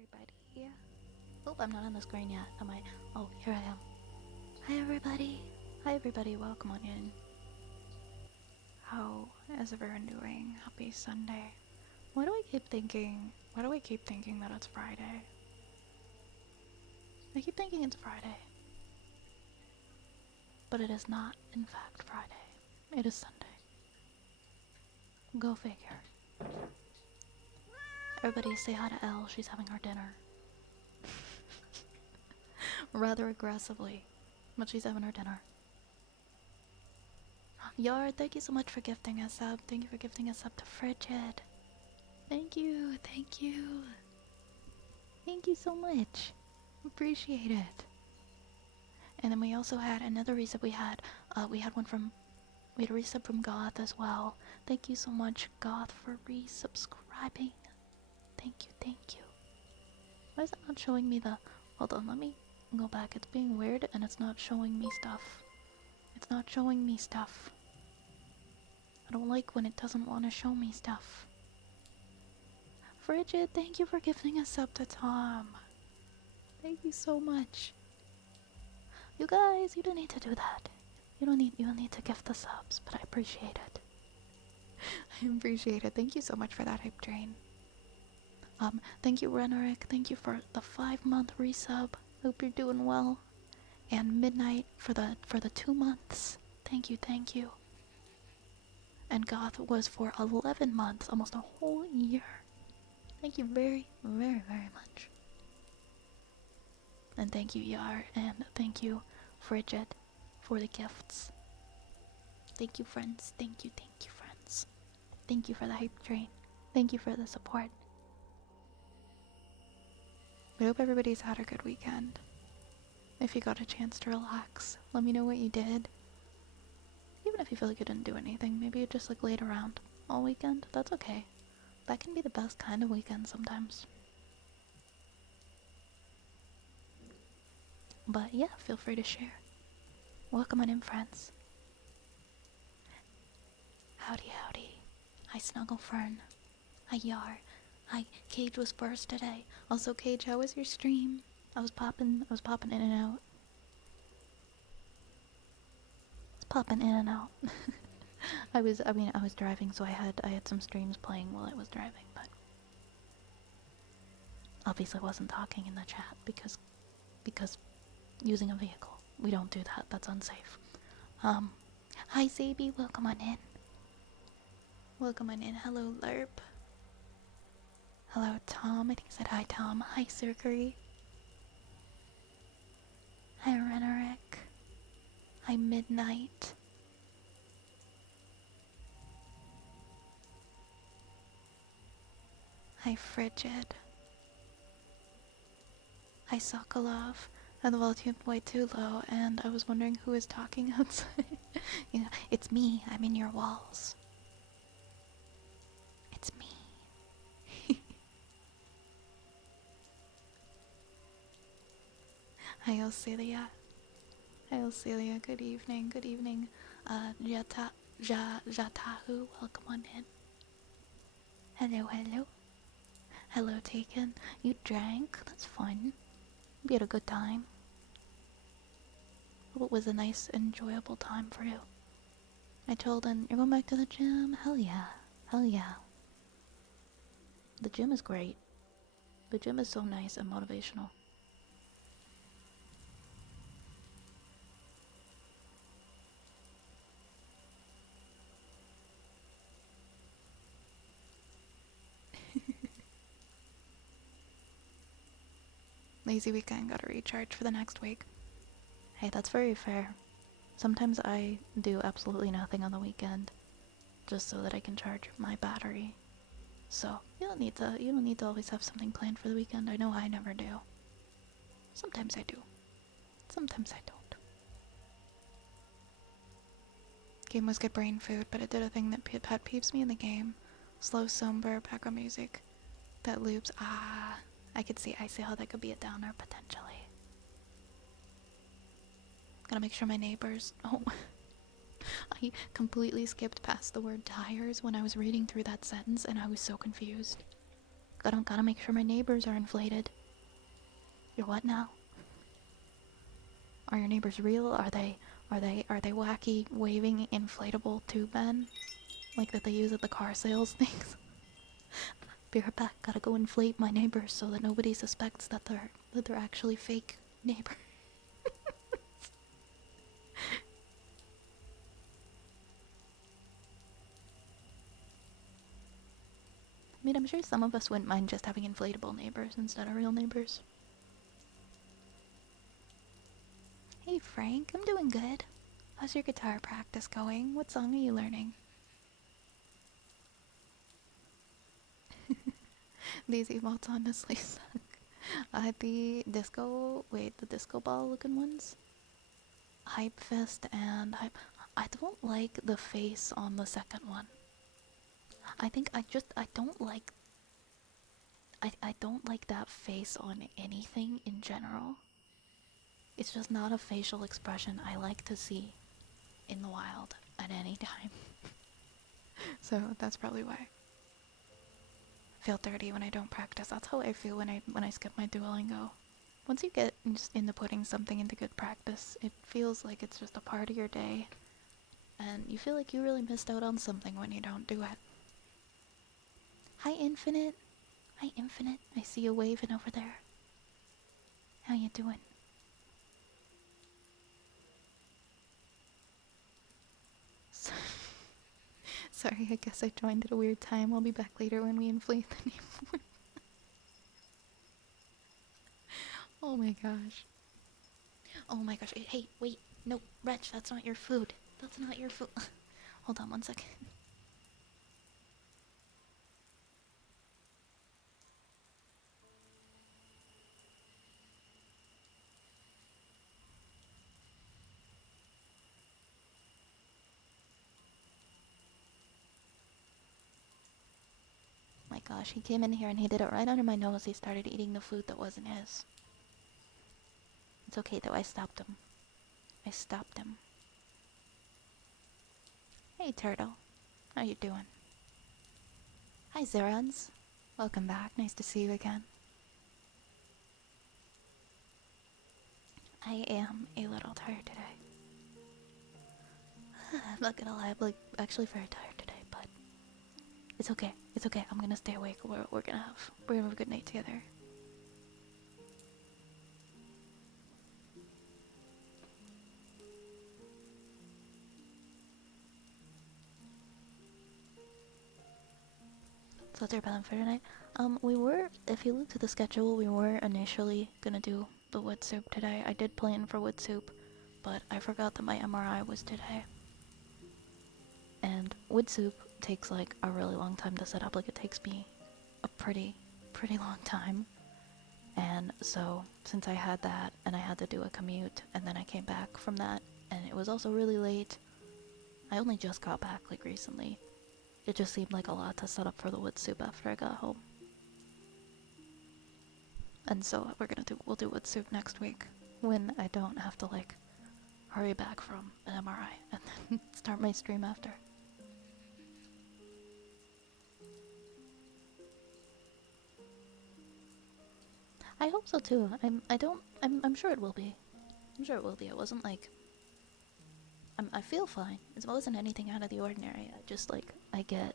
everybody. Oh, I'm not on the screen yet, am I? Oh, here I am. Hi everybody. Hi everybody, welcome on in. How is everyone doing? Happy Sunday. Why do I keep thinking that it's Friday? I keep thinking it's Friday. But it is not, in fact, Friday. It is Sunday. Go figure. Everybody say hi to Elle, she's having her dinner. Rather aggressively. But she's having her dinner. Yard, thank you so much for gifting us up. Thank you for gifting us up to Frigid. Thank you, thank you. Thank you so much. Appreciate it. And then we also had another resub we had a resub from Goth as well. Thank you so much, Goth, for resubscribing. Thank you, thank you. Why is it not showing me the... Hold on, let me go back. It's being weird and it's not showing me stuff. It's not showing me stuff. I don't like when it doesn't want to show me stuff. Frigid, thank you for gifting us up to Tom. Thank you so much. You guys, you don't need to do that. You don't need to gift the subs, but I appreciate it. I appreciate it. Thank you so much for that hype train. Thank you, Renerick. Thank you for the 5-month resub. Hope you're doing well. And Midnight for the 2 months. Thank you, thank you. And Goth was for 11 months, almost a whole year. Thank you very, very, very much. And thank you, Yar, and thank you, Frigid, for the gifts. Thank you, friends. Thank you, friends. Thank you for the hype train. Thank you for the support. I hope everybody's had a good weekend. If you got a chance to relax, let me know what you did. Even if you feel like you didn't do anything, maybe you just like laid around all weekend, that's okay. That can be the best kind of weekend sometimes. But yeah, feel free to share. Welcome on in, friends. Howdy, howdy. Hi, Snugglefern. Hi, Yar. Hi, Cage was first today. Also, Cage, how was your stream? I was popping in and out. It's popping in and out. I was driving, so I had some streams playing while I was driving, but obviously wasn't talking in the chat because using a vehicle. We don't do that. That's unsafe. Hi, Zaby. Welcome on in. Welcome on in. Hello, Lerp. Hello, Tom. I think I said hi, Tom. Hi, Circury. Hi, Renerick. Hi, Midnight. Hi, Frigid. Hi, Sokolov. And the volume way too low, and I was wondering who is talking outside. You know, it's me. I'm in your walls. It's me. Hi, Ocelia. Hi, Ocelia. Good evening. Good evening. Jatahu. Welcome on in. Hello, hello. Hello, Taken. You drank? That's fun. You had a good time. What was a nice, enjoyable time for you? I told him, you're going back to the gym? Hell yeah. Hell yeah. The gym is great. The gym is so nice and motivational. Lazy weekend, gotta recharge for the next week. Hey, that's very fair. Sometimes I do absolutely nothing on the weekend, just so that I can charge my battery. So, you don't need to always have something planned for the weekend. I know I never do. Sometimes I do. Sometimes I don't. Game was good brain food, but it did a thing that pet peeves me in the game. Slow, somber background music that loops. Ah, I see how that could be a downer potentially. Gotta make sure my neighbors. Oh, I completely skipped past the word tires when I was reading through that sentence, and I was so confused. Gotta make sure my neighbors are inflated. You're what now? Are your neighbors real? Are they wacky, waving, inflatable tube men? Like that they use at the car sales things? Be right back. Gotta go inflate my neighbors so that nobody suspects that they're actually fake neighbors. I mean, I'm sure some of us wouldn't mind just having inflatable neighbors instead of real neighbors. Hey Frank, I'm doing good. How's your guitar practice going? What song are you learning? These emotes honestly suck. The disco ball looking ones? Hype Fest and Hype. I don't like the face on the second one. I don't like I don't like that face on anything in general. It's just not a facial expression I like to see in the wild at any time. So that's probably why. I feel dirty when I don't practice. That's how I feel when I skip my Duolingo. Once you get just into putting something into good practice, it feels like it's just a part of your day, and you feel like you really missed out on something when you don't do it. Hi Infinite. Hi Infinite. I see you waving over there. How you doing? Sorry, I guess I joined at a weird time. I'll be back later when we inflate the name. Oh my gosh. Oh my gosh. Hey, wait. No, Wretch, that's not your food. That's not your food. Hold on one second. My gosh, he came in here and he did it right under my nose. He started eating the food that wasn't his. It's okay though, I stopped him. I stopped him. Hey Turtle, how you doing? Hi Zerans. Welcome back, nice to see you again. I am a little tired today. I'm not gonna lie, I'm like actually very tired today, but it's okay. It's okay. I'm gonna stay awake. We're gonna have a good night together. So what's your plan for tonight? We were, if you look at the schedule, we were initially gonna do the wood soup today. I did plan for wood soup, but I forgot that my MRI was today. And wood soup takes like a really long time to set up. Like it takes me a pretty long time. And so since I had that and I had to do a commute and then I came back from that and it was also really late. I only just got back like recently. It just seemed like a lot to set up for the wood soup after I got home. And so we'll do wood soup next week when I don't have to like hurry back from an MRI and then start my stream after. I hope so too. I'm sure it will be. I'm sure it will be. It wasn't like I feel fine. It wasn't anything out of the ordinary. I just like I get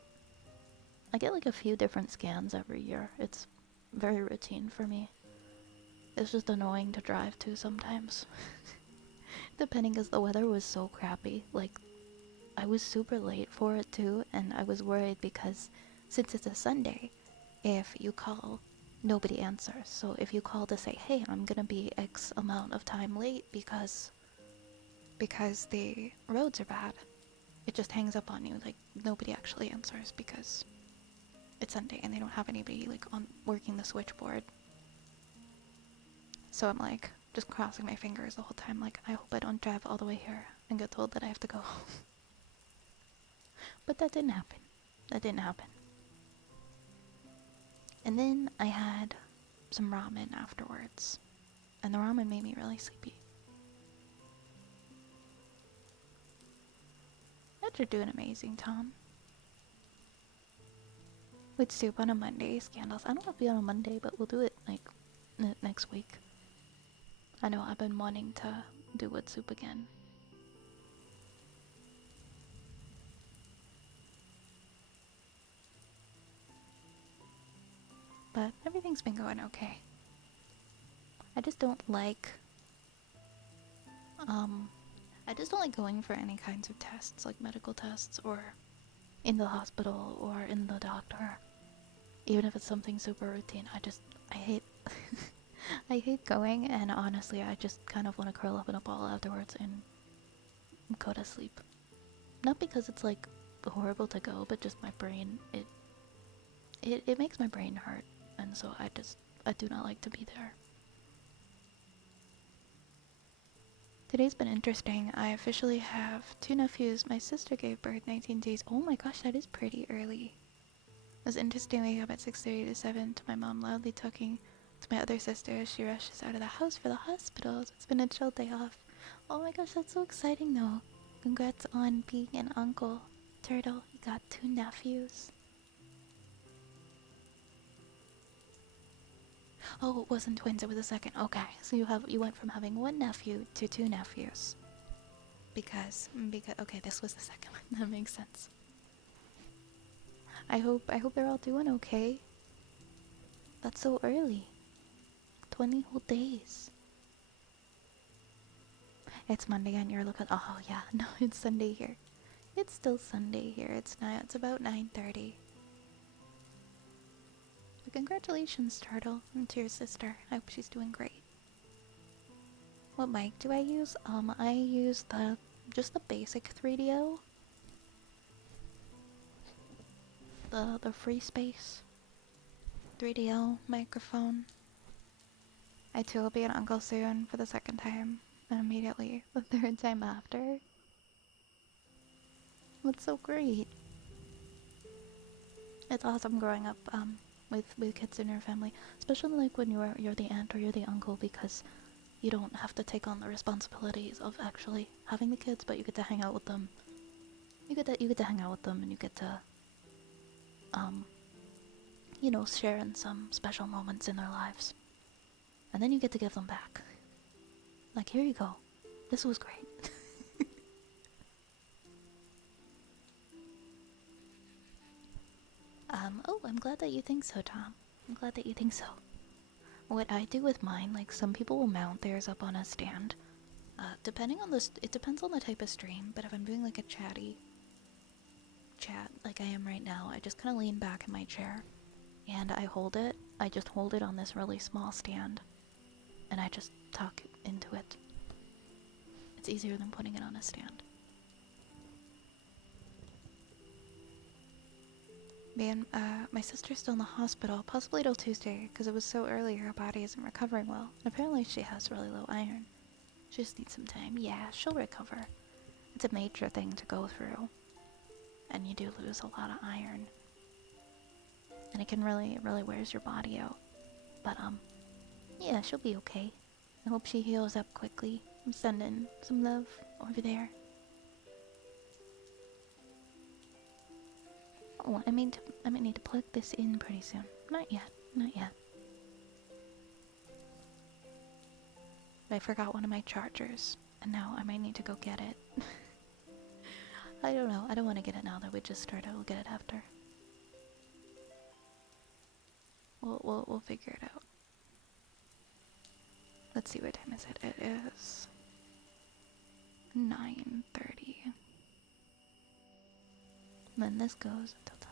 like a few different scans every year. It's very routine for me. It's just annoying to drive to sometimes. Depending, because the weather was so crappy. Like, I was super late for it too, and I was worried because since it's a Sunday, if you call, nobody answers. So if you call to say, hey, I'm gonna be X amount of time late because the roads are bad, it just hangs up on you. Like, nobody actually answers because it's Sunday and they don't have anybody like on working the switchboard. So I'm like just crossing my fingers the whole time, like I hope I don't drive all the way here and get told that I have to go home. But that didn't happen. That didn't happen. And then I had some ramen afterwards, and the ramen made me really sleepy. That you're doing amazing, Tom. with soup on a Monday, scandals. I don't know if it'll be on a Monday, but we'll do it like next week. I know I've been wanting to do with soup again. But everything's been going okay. I just don't like I just don't like going for any kinds of tests, like medical tests or in the hospital or in the doctor. Even if it's something super routine, I hate I hate going, and honestly I just kind of want to curl up in a ball afterwards and go to sleep. Not because it's like horrible to go, but just my brain it makes my brain hurt, and so I do not like to be there. Today's been interesting. I officially have 2 nephews. My sister gave birth 19 days. Oh my gosh, that is pretty early. It was interesting waking up at 6:30 to 7 to my mom loudly talking to my other sister as she rushes out of the house for the hospital. It's been a chill day off. Oh my gosh, that's so exciting though. Congrats on being an uncle. Turtle, you got 2 nephews. Oh, it wasn't twins, it was a second. Okay, so you went from having 1 nephew to 2 nephews. Because okay, this was the second one. That makes sense. I hope they're all doing okay. That's so early. 20 whole days. It's Monday and you're looking. Oh yeah, no, it's Sunday here. It's still Sunday here. It's about 9:30. But congratulations, Turtle, and to your sister. I hope she's doing great. What mic do I use? I use just the basic 3DO. The free space 3DO microphone. I too will be an uncle soon for the second time, and immediately the third time after. That's so great. It's awesome growing up with kids in your family, especially like when you're the aunt or you're the uncle, because you don't have to take on the responsibilities of actually having the kids, but you get to hang out with them. You get to hang out with them, and you get to um share in some special moments in their lives, and then you get to give them back. Like, here you go. This was great. Oh, I'm glad that you think so, Tom. I'm glad that you think so. What I do with mine, like, some people will mount theirs up on a stand. Depending on it depends on the type of stream, but if I'm doing like a chatty chat, like I am right now, I just kind of lean back in my chair and I just hold it on this really small stand and I just talk into it. It's easier than putting it on a stand. Man, my sister's still in the hospital, possibly till Tuesday, because it was so early her body isn't recovering well. And apparently she has really low iron. She just needs some time. Yeah, she'll recover. It's a major thing to go through. And you do lose a lot of iron. And it can really wears your body out. But, yeah, she'll be okay. I hope she heals up quickly. I'm sending some love over there. Oh, I might need to plug this in pretty soon. Not yet. But I forgot one of my chargers, and now I might need to go get it. I don't know. I don't want to get it now that we just started. We'll get it after. We'll figure it out. Let's see, what time is it? It is 9:30. Then this goes until 10.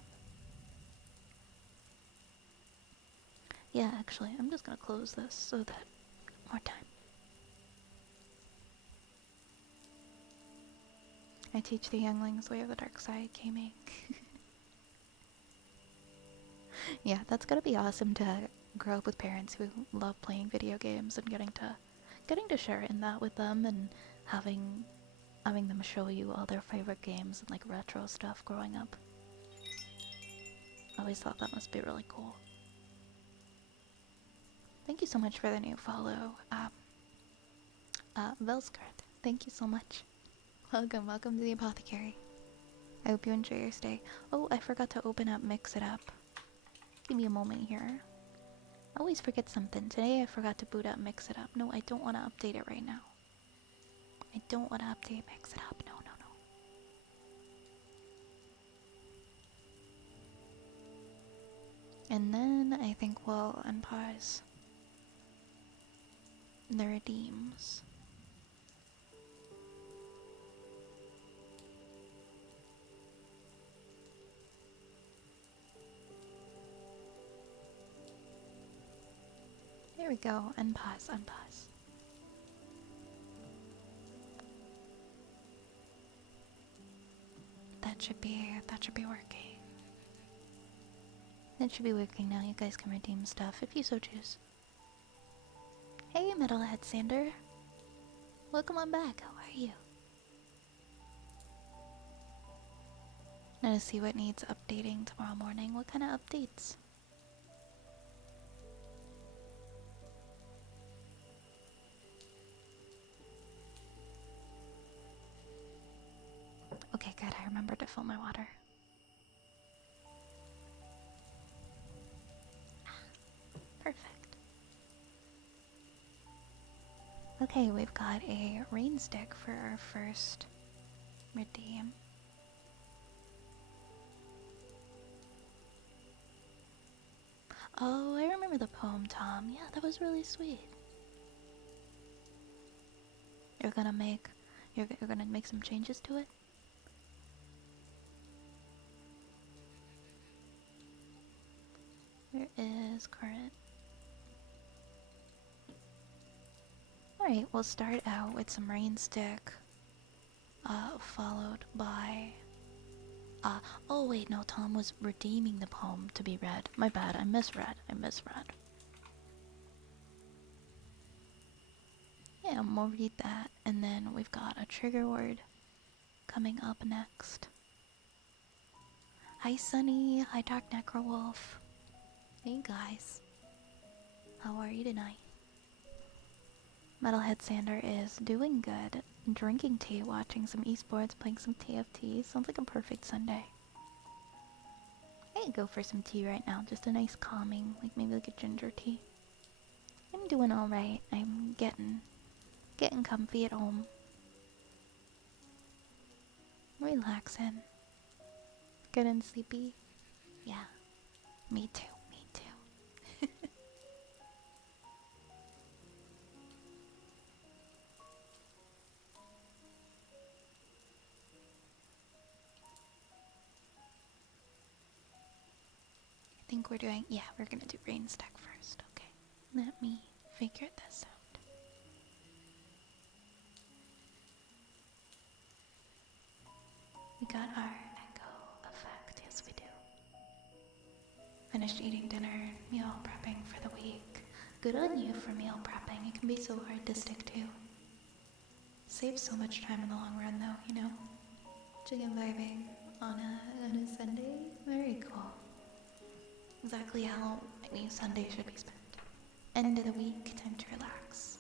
Yeah, actually, I'm just gonna close this so that more time. I teach the younglings the way of the dark side, gaming. Yeah, that's gonna be awesome to grow up with parents who love playing video games and getting to share in that with them, and having them show you all their favorite games and like retro stuff growing up. I always thought that must be really cool. Thank you so much for the new follow, Velskart. Thank you so much. Welcome to the apothecary. I hope you enjoy your stay. Oh, I forgot to open up Mix It Up. give me a moment here. I always forget something. Today I forgot to boot up Mix It Up. No, I don't want to update it right now. I don't want to update Mix It Up. No, no, no. And then I think we'll unpause the redeems. There we go. Unpause, unpause. That should be working. That should be working now. You guys can redeem stuff if you so choose. Hey, Metalhead Sander. Welcome on back. How are you? Now to see what needs updating tomorrow morning. What kind of updates? Okay, good. I remembered to fill my water. Perfect. Okay, we've got a rain stick for our first redeem. Oh, I remember the poem, Tom. Yeah, that was really sweet. You're gonna make some changes to it? Where is current? Alright, we'll start out with some rain stick, followed by oh wait, no, Tom was redeeming the poem to be read. My bad, I misread. Yeah, we'll read that, and then we've got a trigger word coming up next. Hi Sunny, hi Dark Necrowolf. Hey guys. How are you tonight? Metalhead Sander is doing good. Drinking tea, watching some esports, playing some TFT. Sounds like a perfect Sunday. I could go for some tea right now, just a nice calming, like maybe like a ginger tea. I'm doing alright. I'm getting comfy at home. Relaxing. Getting sleepy. Yeah. Me too. I think we're gonna do rain stack first, okay. Let me figure this out. We got our echo effect, yes we do. Finished eating dinner, meal prepping for the week. Good on you for meal prepping, it can be so hard to stick to. Saves so much time in the long run though, you know? Chicken vibing on a Sunday, very cool. Exactly how any Sunday should be spent. End of the week, time to relax.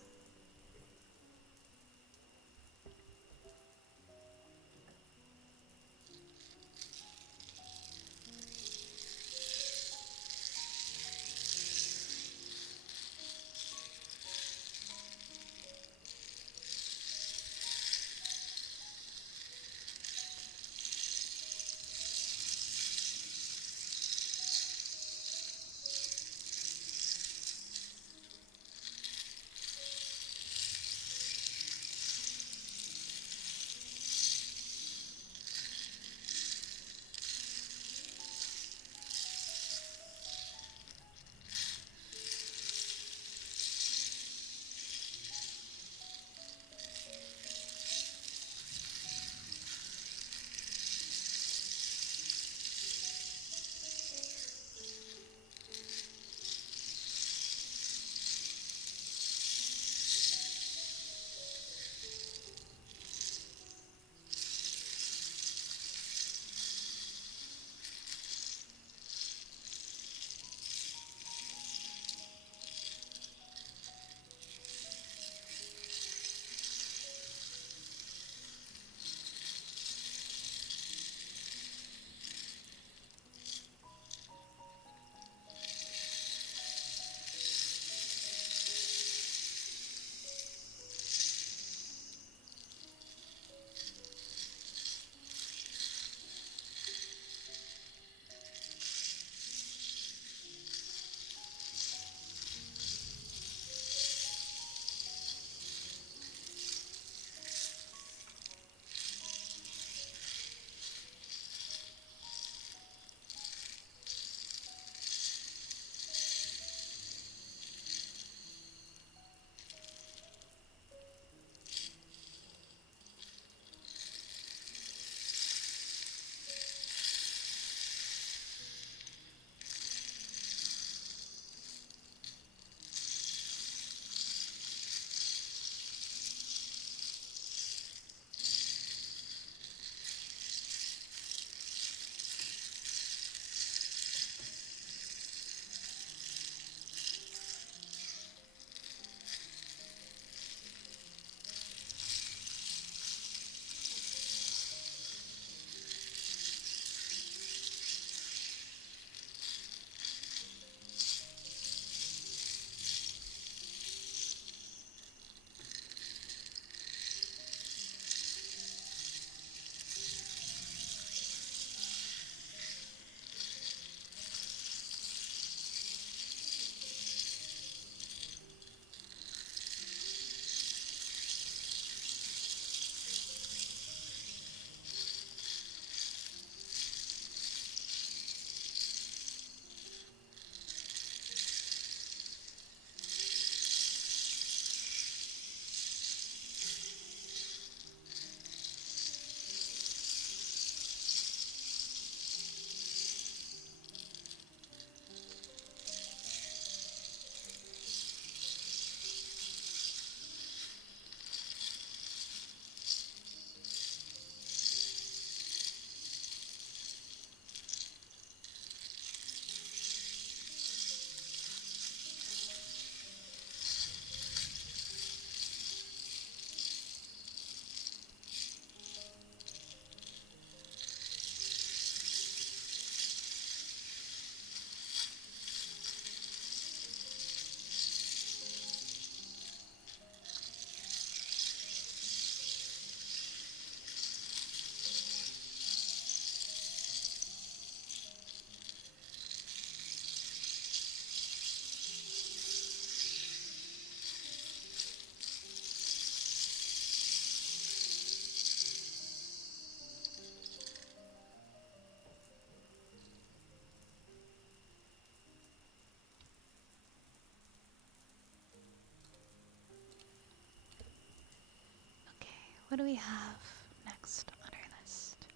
What do we have next on our list?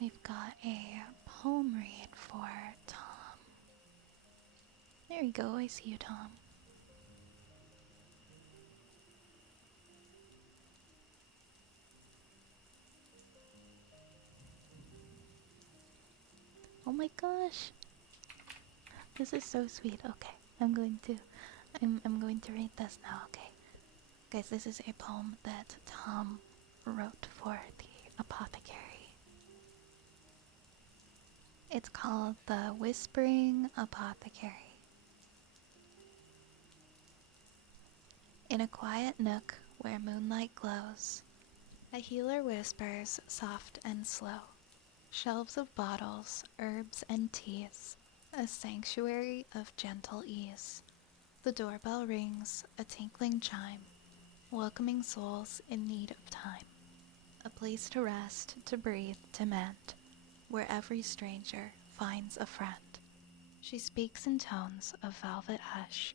We've got a poem read for Tom. There you go, I see you, Tom. Oh my gosh, this is so sweet. Okay, I'm going to read this now. Okay, guys, this is a poem that Tom wrote for the apothecary. It's called The Whispering Apothecary. In a quiet nook where moonlight glows, a healer whispers soft and slow. Shelves of bottles, herbs and teas, a sanctuary of gentle ease. The doorbell rings, a tinkling chime, welcoming souls in need of time. A place to rest, to breathe, to mend, where every stranger finds a friend. She speaks in tones of velvet hush,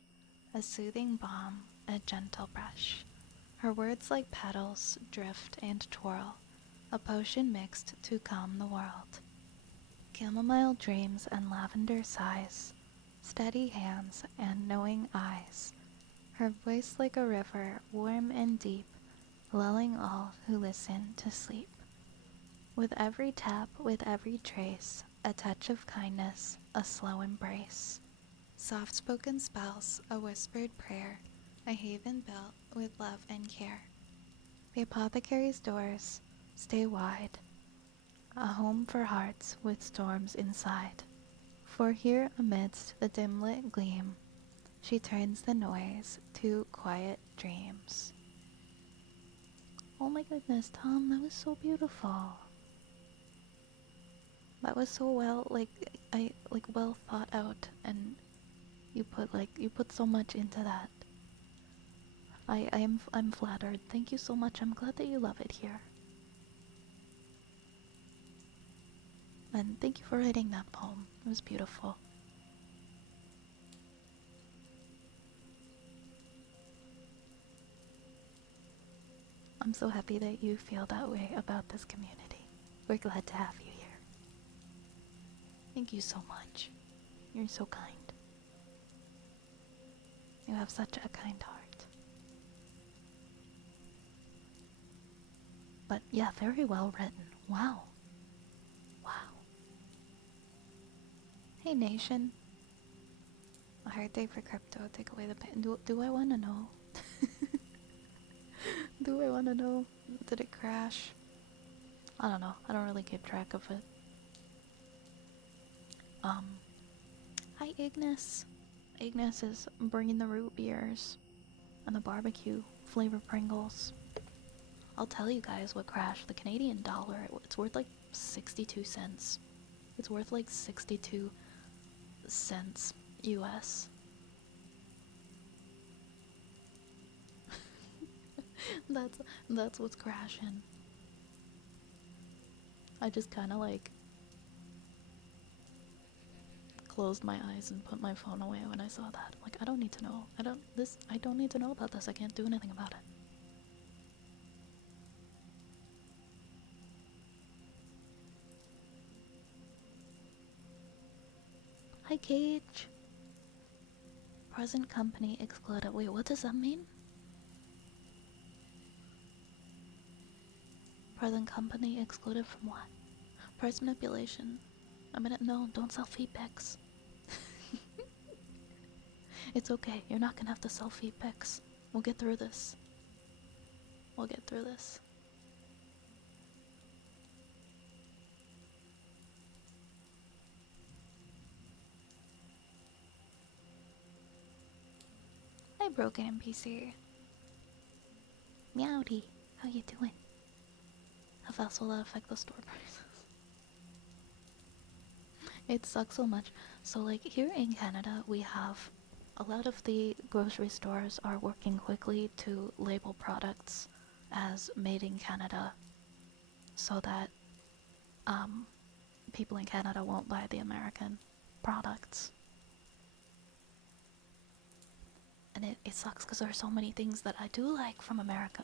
a soothing balm, a gentle brush. Her words like petals drift and twirl, a potion mixed to calm the world. Chamomile dreams and lavender sighs, steady hands and knowing eyes. Her voice like a river, warm and deep, lulling all who listen to sleep. With every tap, with every trace, a touch of kindness, a slow embrace. Soft-spoken spells, a whispered prayer, a haven built with love and care. The apothecary's doors stay wide, a home for hearts with storms inside. For here amidst the dim-lit gleam, she turns the noise to quiet dreams. Oh my goodness, Tom, that was so beautiful. That was so well, well thought out, and you put so much into that. I'm flattered. Thank you so much. I'm glad that you love it here. And thank you for writing that poem. It was beautiful. I'm so happy that you feel that way about this community. We're glad to have you here. Thank you so much. You're so kind. You have such a kind heart. But yeah, very well written. Wow. Wow. Hey nation. A hard day for crypto. Take away the pain. Do I want to know? Do I want to know? Did it crash? I don't know. I don't really keep track of it. Hi Ignis. Ignis is bringing the root beers and the barbecue flavor Pringles. I'll tell you guys what crashed. The Canadian dollar, it's worth like 62 cents. It's worth like 62 cents US. that's what's crashing. I just kind of like closed my eyes and put my phone away when I saw that. Like, I don't need to know. I don't need to know about this. I can't do anything about it. Hi Cage. Present company excluded. Wait, what does that mean? Present company excluded from what? Price manipulation. I mean, no, don't sell feed pics. It's okay. You're not gonna have to sell feed pics. We'll get through this. We'll get through this. Hi, broken NPC. Meowdy. How you doing? How fast will that affect the store prices? It sucks so much. So, like, here in Canada, we have a lot of the grocery stores are working quickly to label products as made in Canada so that people in Canada won't buy the American products. And it sucks because there are so many things that I do like from America.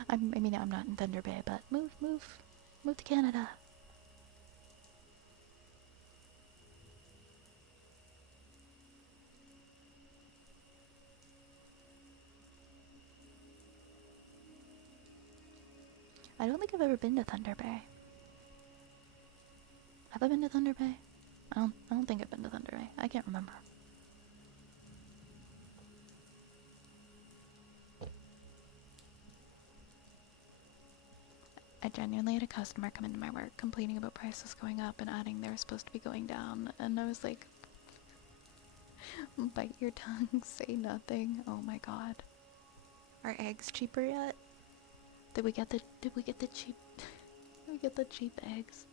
I mean, I'm not in Thunder Bay, but move to Canada. I don't think I've ever been to Thunder Bay. Have I been to Thunder Bay? I don't think I've been to Thunder Bay. I can't remember. I genuinely had a customer come into my work complaining about prices going up and adding they were supposed to be going down, and I was like, bite your tongue, say nothing. Oh my god. Are eggs cheaper yet? Did we get the cheap did we get the cheap eggs?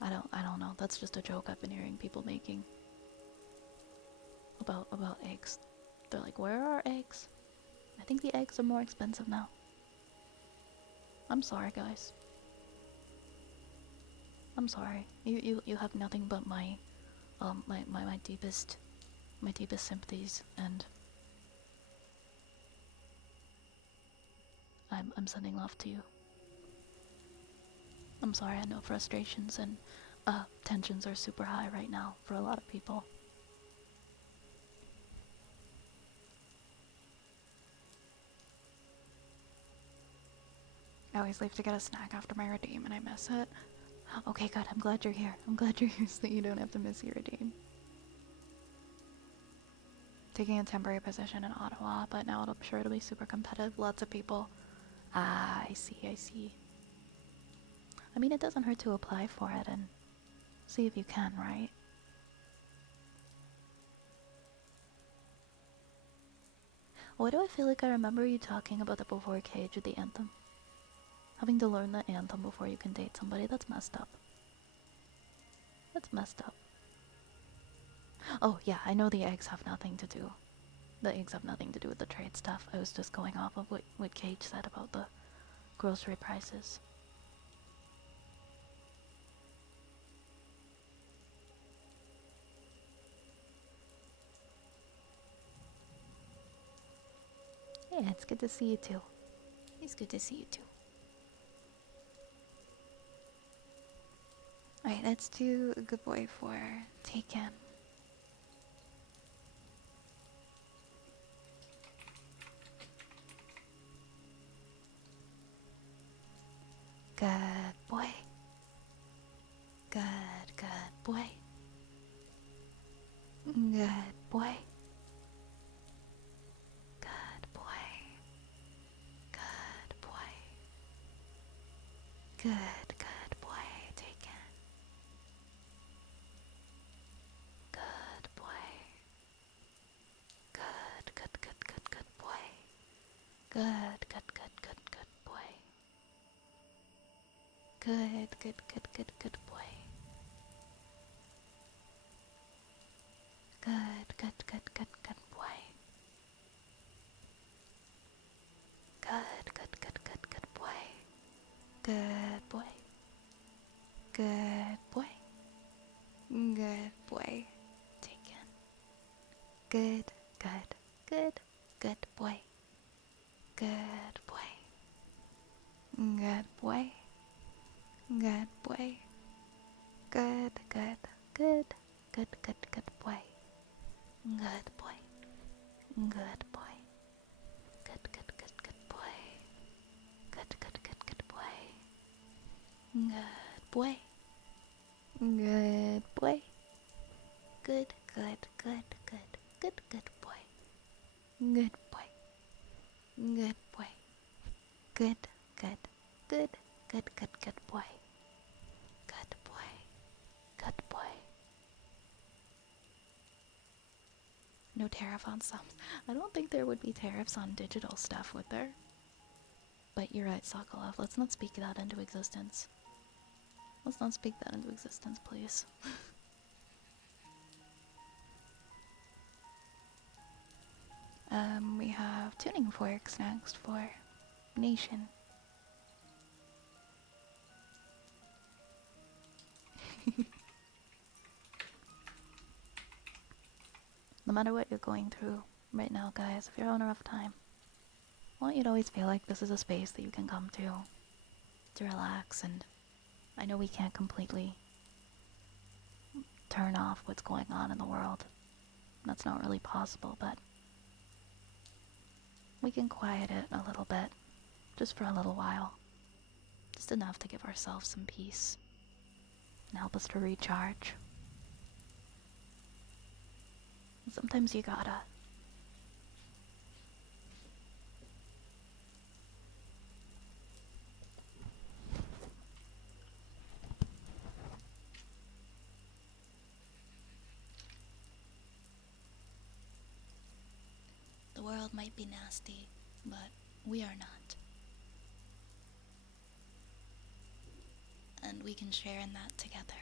I don't know. That's just a joke I've been hearing people making about eggs. They're like, where are eggs? I think the eggs are more expensive now. I'm sorry, guys. I'm sorry. You have nothing but my my deepest sympathies, and I'm sending love to you. I'm sorry, I know frustrations and tensions are super high right now for a lot of people. I always leave to get a snack after my redeem and I miss it. Okay, good. I'm glad you're here. I'm glad you're here so that you don't have to miss your redeem. Taking a temporary position in Ottawa, but now I'm sure it'll be super competitive. Lots of people. Ah, I see, I see. I mean, it doesn't hurt to apply for it and see if you can, right? Why do I feel like I remember you talking about that before Cage with the anthem? Having to learn the anthem before you can date somebody, that's messed up. That's messed up. Oh, yeah, I know the eggs have nothing to do. The eggs have nothing to do with the trade stuff. I was just going off of what Cage said about the grocery prices. Yeah, it's good to see you too. It's good to see you too. Alright, let's do a good boy for Taken. Good boy. Good boy. Good boy. Good boy. Good boy. Good boy, Taken. Good boy. Good boy. Good boy. Good boy. Good boy. Good boy. Good boy. Good boy. Good boy. Taken. Good boy. Good boy. Good boy. Good boy. Good boy. Good boy. Good boy. Good boy. Good boy. Good boy. Good boy. Good boy. Good boy. Good boy. Good boy. Good boy. Good boy. Good boy. No tariff on subs. I don't think there would be tariffs on digital stuff, would there? But you're right, Sokolov. Let's not speak that into existence. Let's not speak that into existence, please. We have tuning forks next for Nation. No matter what you're going through right now, guys, if you're having a rough time, want you to always feel like this is a space that you can come to relax. And I know we can't completely turn off what's going on in the world. That's not really possible, but we can quiet it a little bit, just for a little while. Just enough to give ourselves some peace and help us to recharge. And sometimes you gotta. The world might be nasty, but we are not. And we can share in that together.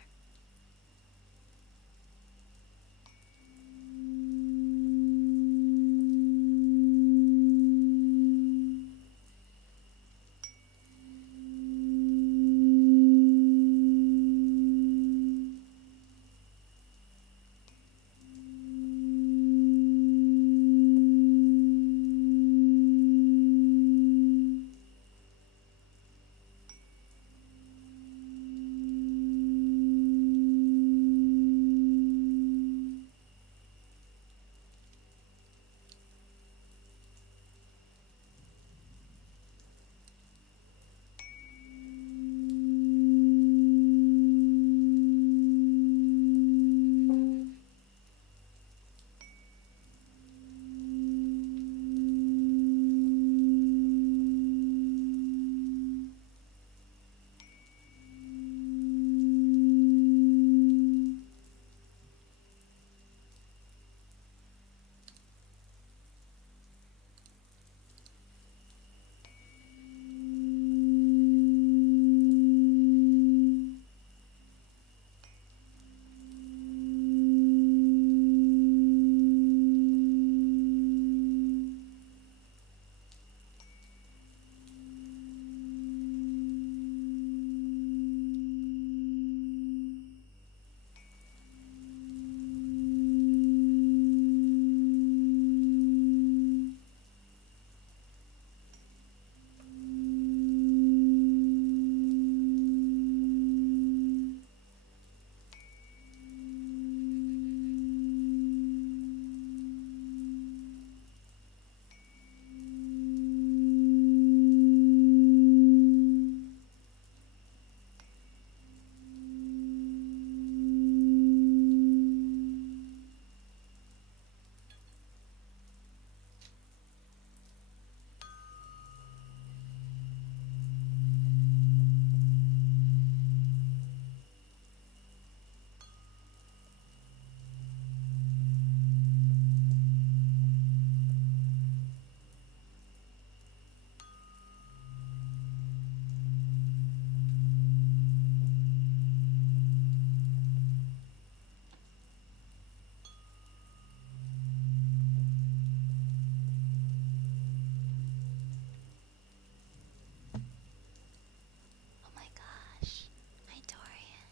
Oh my gosh. Hi, Dorian.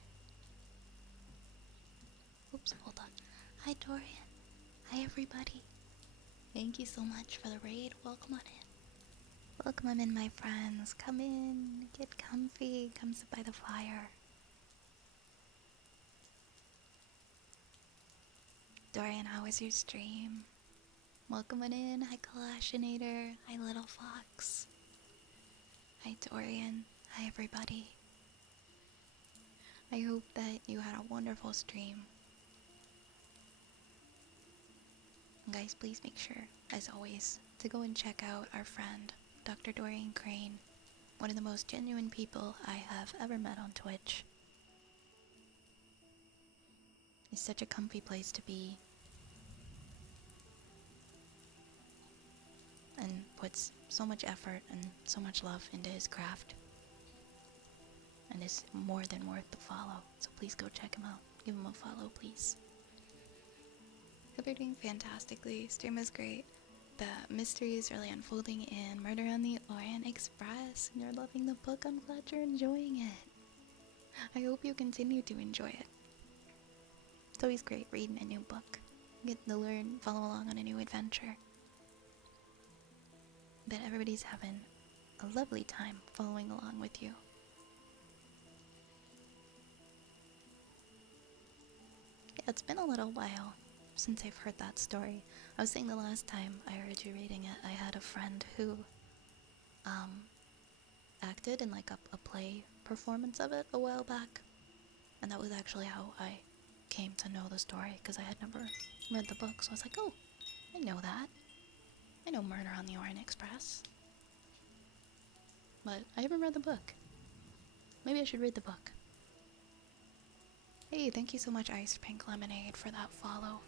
Oops, hold on. Hi, Dorian. Hi, everybody. Thank you so much for the raid. Welcome on in. Welcome on in, my friends. Come in. Get comfy. Come sit by the fire. Dorian, how was your stream? Welcome on in. Hi, Kalashinator. Hi, Little Fox. Hi, Dorian. Hi, everybody. I hope that you had a wonderful stream. And guys, please make sure, as always, to go and check out our friend, Dr. Dorian Crane, one of the most genuine people I have ever met on Twitch. It's such a comfy place to be, and puts so much effort and so much love into his craft, and is more than worth the follow. So please go check him out. Give him a follow, please. Hope you're doing fantastically. Stream is great. The mystery is really unfolding in Murder on the Orient Express, and you're loving the book. I'm glad you're enjoying it. I hope you continue to enjoy it. It's always great reading a new book. Get to learn, follow along on a new adventure. that everybody's having a lovely time following along with you. Yeah, it's been a little while since I've heard that story. I was saying the last time I heard you reading it, I had a friend who acted in like a play performance of it a while back, and that was actually how I came to know the story, because I had never read the book. So I was like, oh, I know that. I know Murder on the Orient Express. But I haven't read the book. Maybe I should read the book. Hey, thank you so much, Ice Pink Lemonade, for that follow.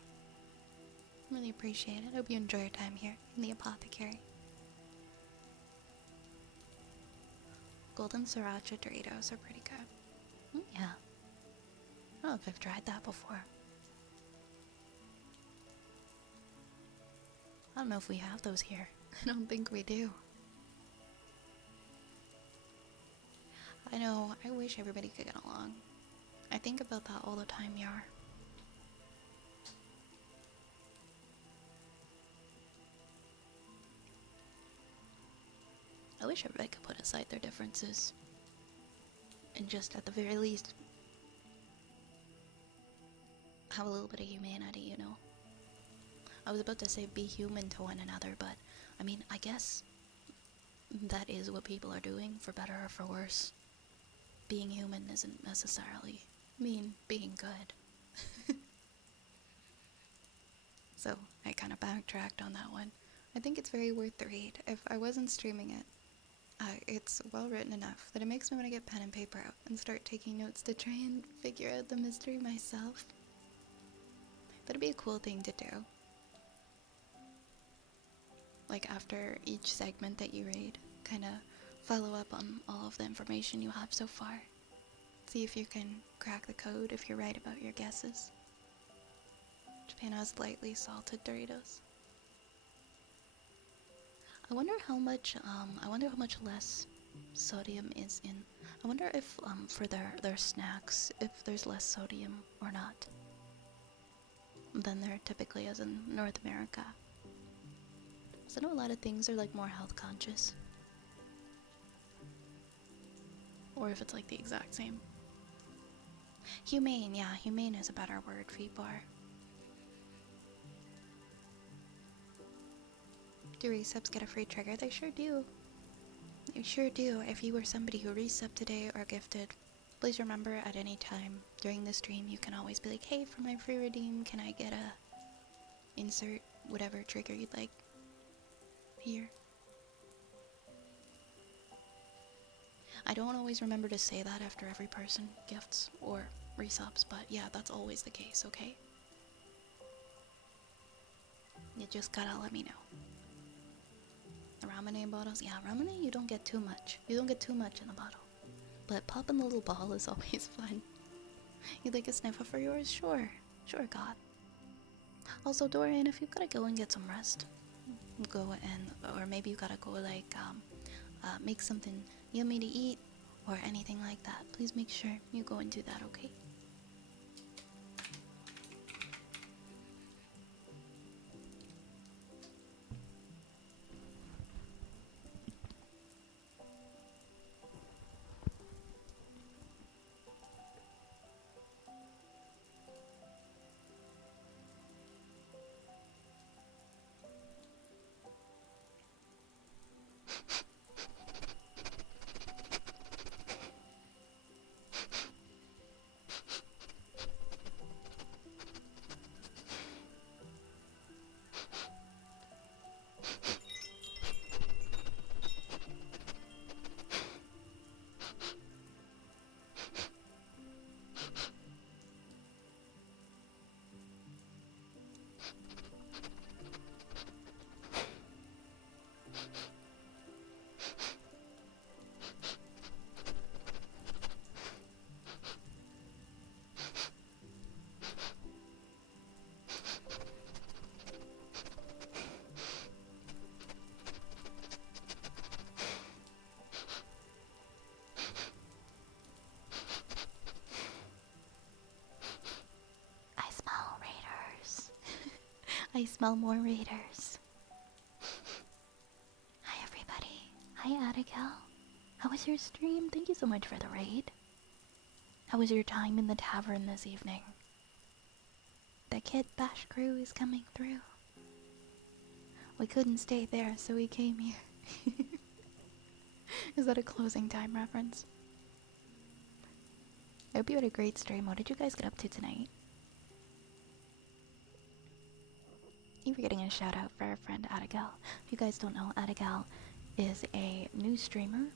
Really appreciate it. I hope you enjoy your time here in the apothecary. Golden Sriracha Doritos are pretty good. Yeah. I don't know if I've tried that before. I don't know if we have those here. I don't think we do. I know, I wish everybody could get along. I think about that all the time, Yar. I wish everybody could put aside their differences and just, at the very least, have a little bit of humanity, you know? I was about to say be human to one another, but, I mean, I guess that is what people are doing, for better or for worse. Being human isn't necessarily mean being good. So, I kind of backtracked on that one. I think it's very worth the read. If I wasn't streaming it, it's well written enough that it makes me want to get pen and paper out and start taking notes to try and figure out the mystery myself. That'd be a cool thing to do. Like after each segment that you read, kind of follow up on all of the information you have so far. See if you can crack the code if you're right about your guesses. Japan has lightly salted Doritos. I wonder how much less sodium is in. I wonder if for their snacks, if there's less sodium or not than there typically is in North America. So I know a lot of things are like more health conscious. Or if it's like the exact same. Humane, yeah, humane is a better word, Feebar. Do resubs get a free trigger? They sure do. They sure do. If you were somebody who resubbed today or gifted, please remember at any time during the stream you can always be like, hey, for my free redeem, can I get a insert whatever trigger you'd like here? I don't always remember to say that after every person gifts or resubs, but yeah, that's always the case, okay? You just gotta let me know. The Ramen bottles? Yeah, Ramen, you don't get too much. You don't get too much in a bottle. But popping the little ball is always fun. You'd like a sniffer for yours? Sure. Sure, God. Also, Dorian, if you gotta go and get some rest, go and, or maybe you gotta go like, make something yummy to eat, or anything like that, please make sure you go and do that, okay? I smell raiders. I smell more raiders. Hi Abigail. How was your stream? Thank you so much for the raid. How was your time in the tavern this evening? The Kid Bash crew is coming through. We couldn't stay there, so we came here. Is that a closing time reference? I hope you had a great stream. What did you guys get up to tonight? You were getting a shout out for our friend Abigail. If you guys don't know, Abigail is a new streamer,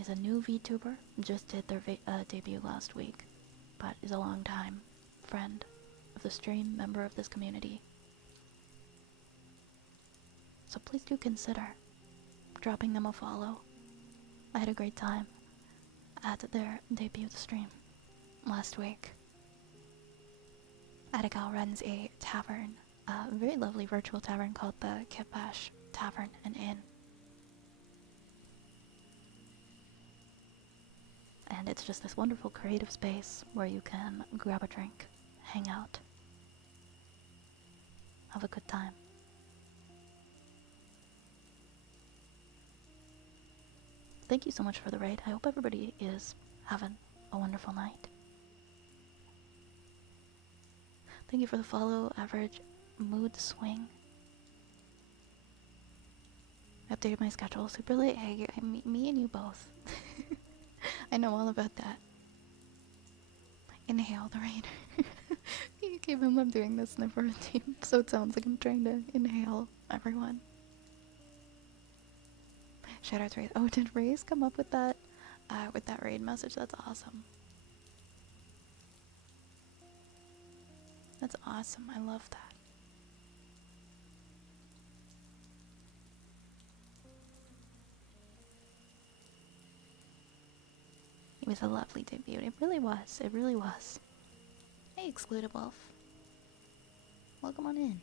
is a new VTuber, just did their debut last week, but is a long time friend of the stream, member of this community. So please do consider dropping them a follow. I had a great time at their debut stream last week. Abigail runs a tavern, a very lovely virtual tavern called the Kipash Tavern and Inn. And it's just this wonderful creative space where you can grab a drink, hang out, have a good time. Thank you so much for the raid. I hope everybody is having a wonderful night. Thank you for the follow, Average Mood Swing. I updated my schedule super late. Hey, me and you both. I know all about that. Inhale the rain. You keep him. I'm doing this in the routine, so it sounds like I'm trying to inhale everyone. Shout out to Raze. Oh, did Raze come up with that raid message? That's awesome. That's awesome. I love that. It was a lovely debut. It really was. It really was. Hey, Excluded Wolf. Welcome on in.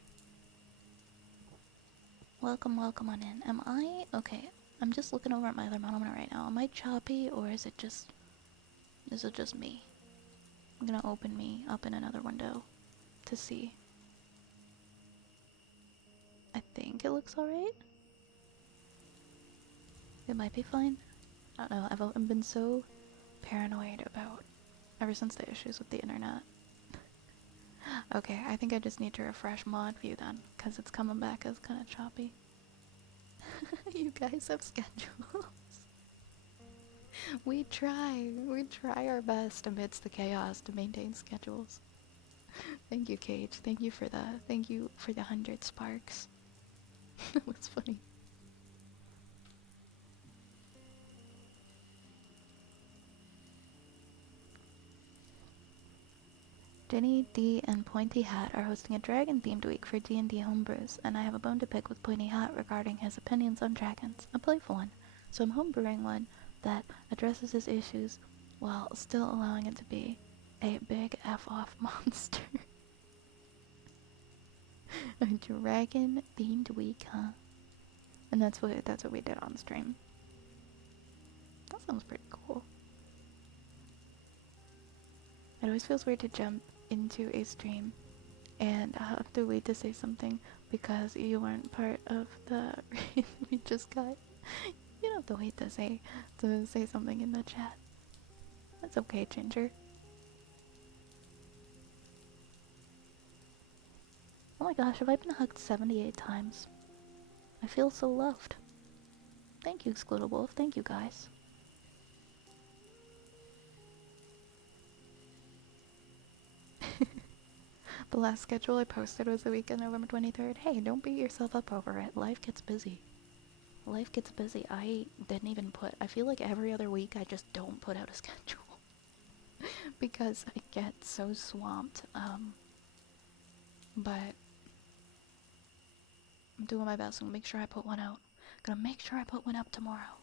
Welcome on in. Am I... Okay, I'm just looking over at my thermometer right now. Am I choppy, or is it just me? I'm gonna open me up in another window to see. I think it looks alright. It might be fine. I don't know. I've been so paranoid about ever since the issues with the internet. Okay, I think I just need to refresh mod view then, because it's coming back as kind of choppy. You guys have schedules. We try our best amidst the chaos to maintain schedules. Thank you, Cage. Thank you for the 100 sparks. That was funny. Jenny, D, and Pointy Hat are hosting a dragon-themed week for D&D homebrews, and I have a bone to pick with Pointy Hat regarding his opinions on dragons, a playful one. So I'm homebrewing one that addresses his issues while still allowing it to be a big F-off monster. A dragon-themed week, huh? And that's what we did on stream. That sounds pretty cool. It always feels weird to jump into a stream and have to wait to say something because you weren't part of the raid we just got. You don't have to wait to say something in the chat. That's okay, Ginger. Oh my gosh, have I been hugged 78 times? I feel so loved. Thank you, Excluded Wolf. Thank you, guys. The last schedule I posted was the week of November 23rd. Hey, don't beat yourself up over it. Life gets busy. Life gets busy. I didn't even put... I feel like every other week I just don't put out a schedule. Because I get so swamped. But I'm doing my best. I'm gonna make sure I put one out. Gonna make sure I put one up tomorrow.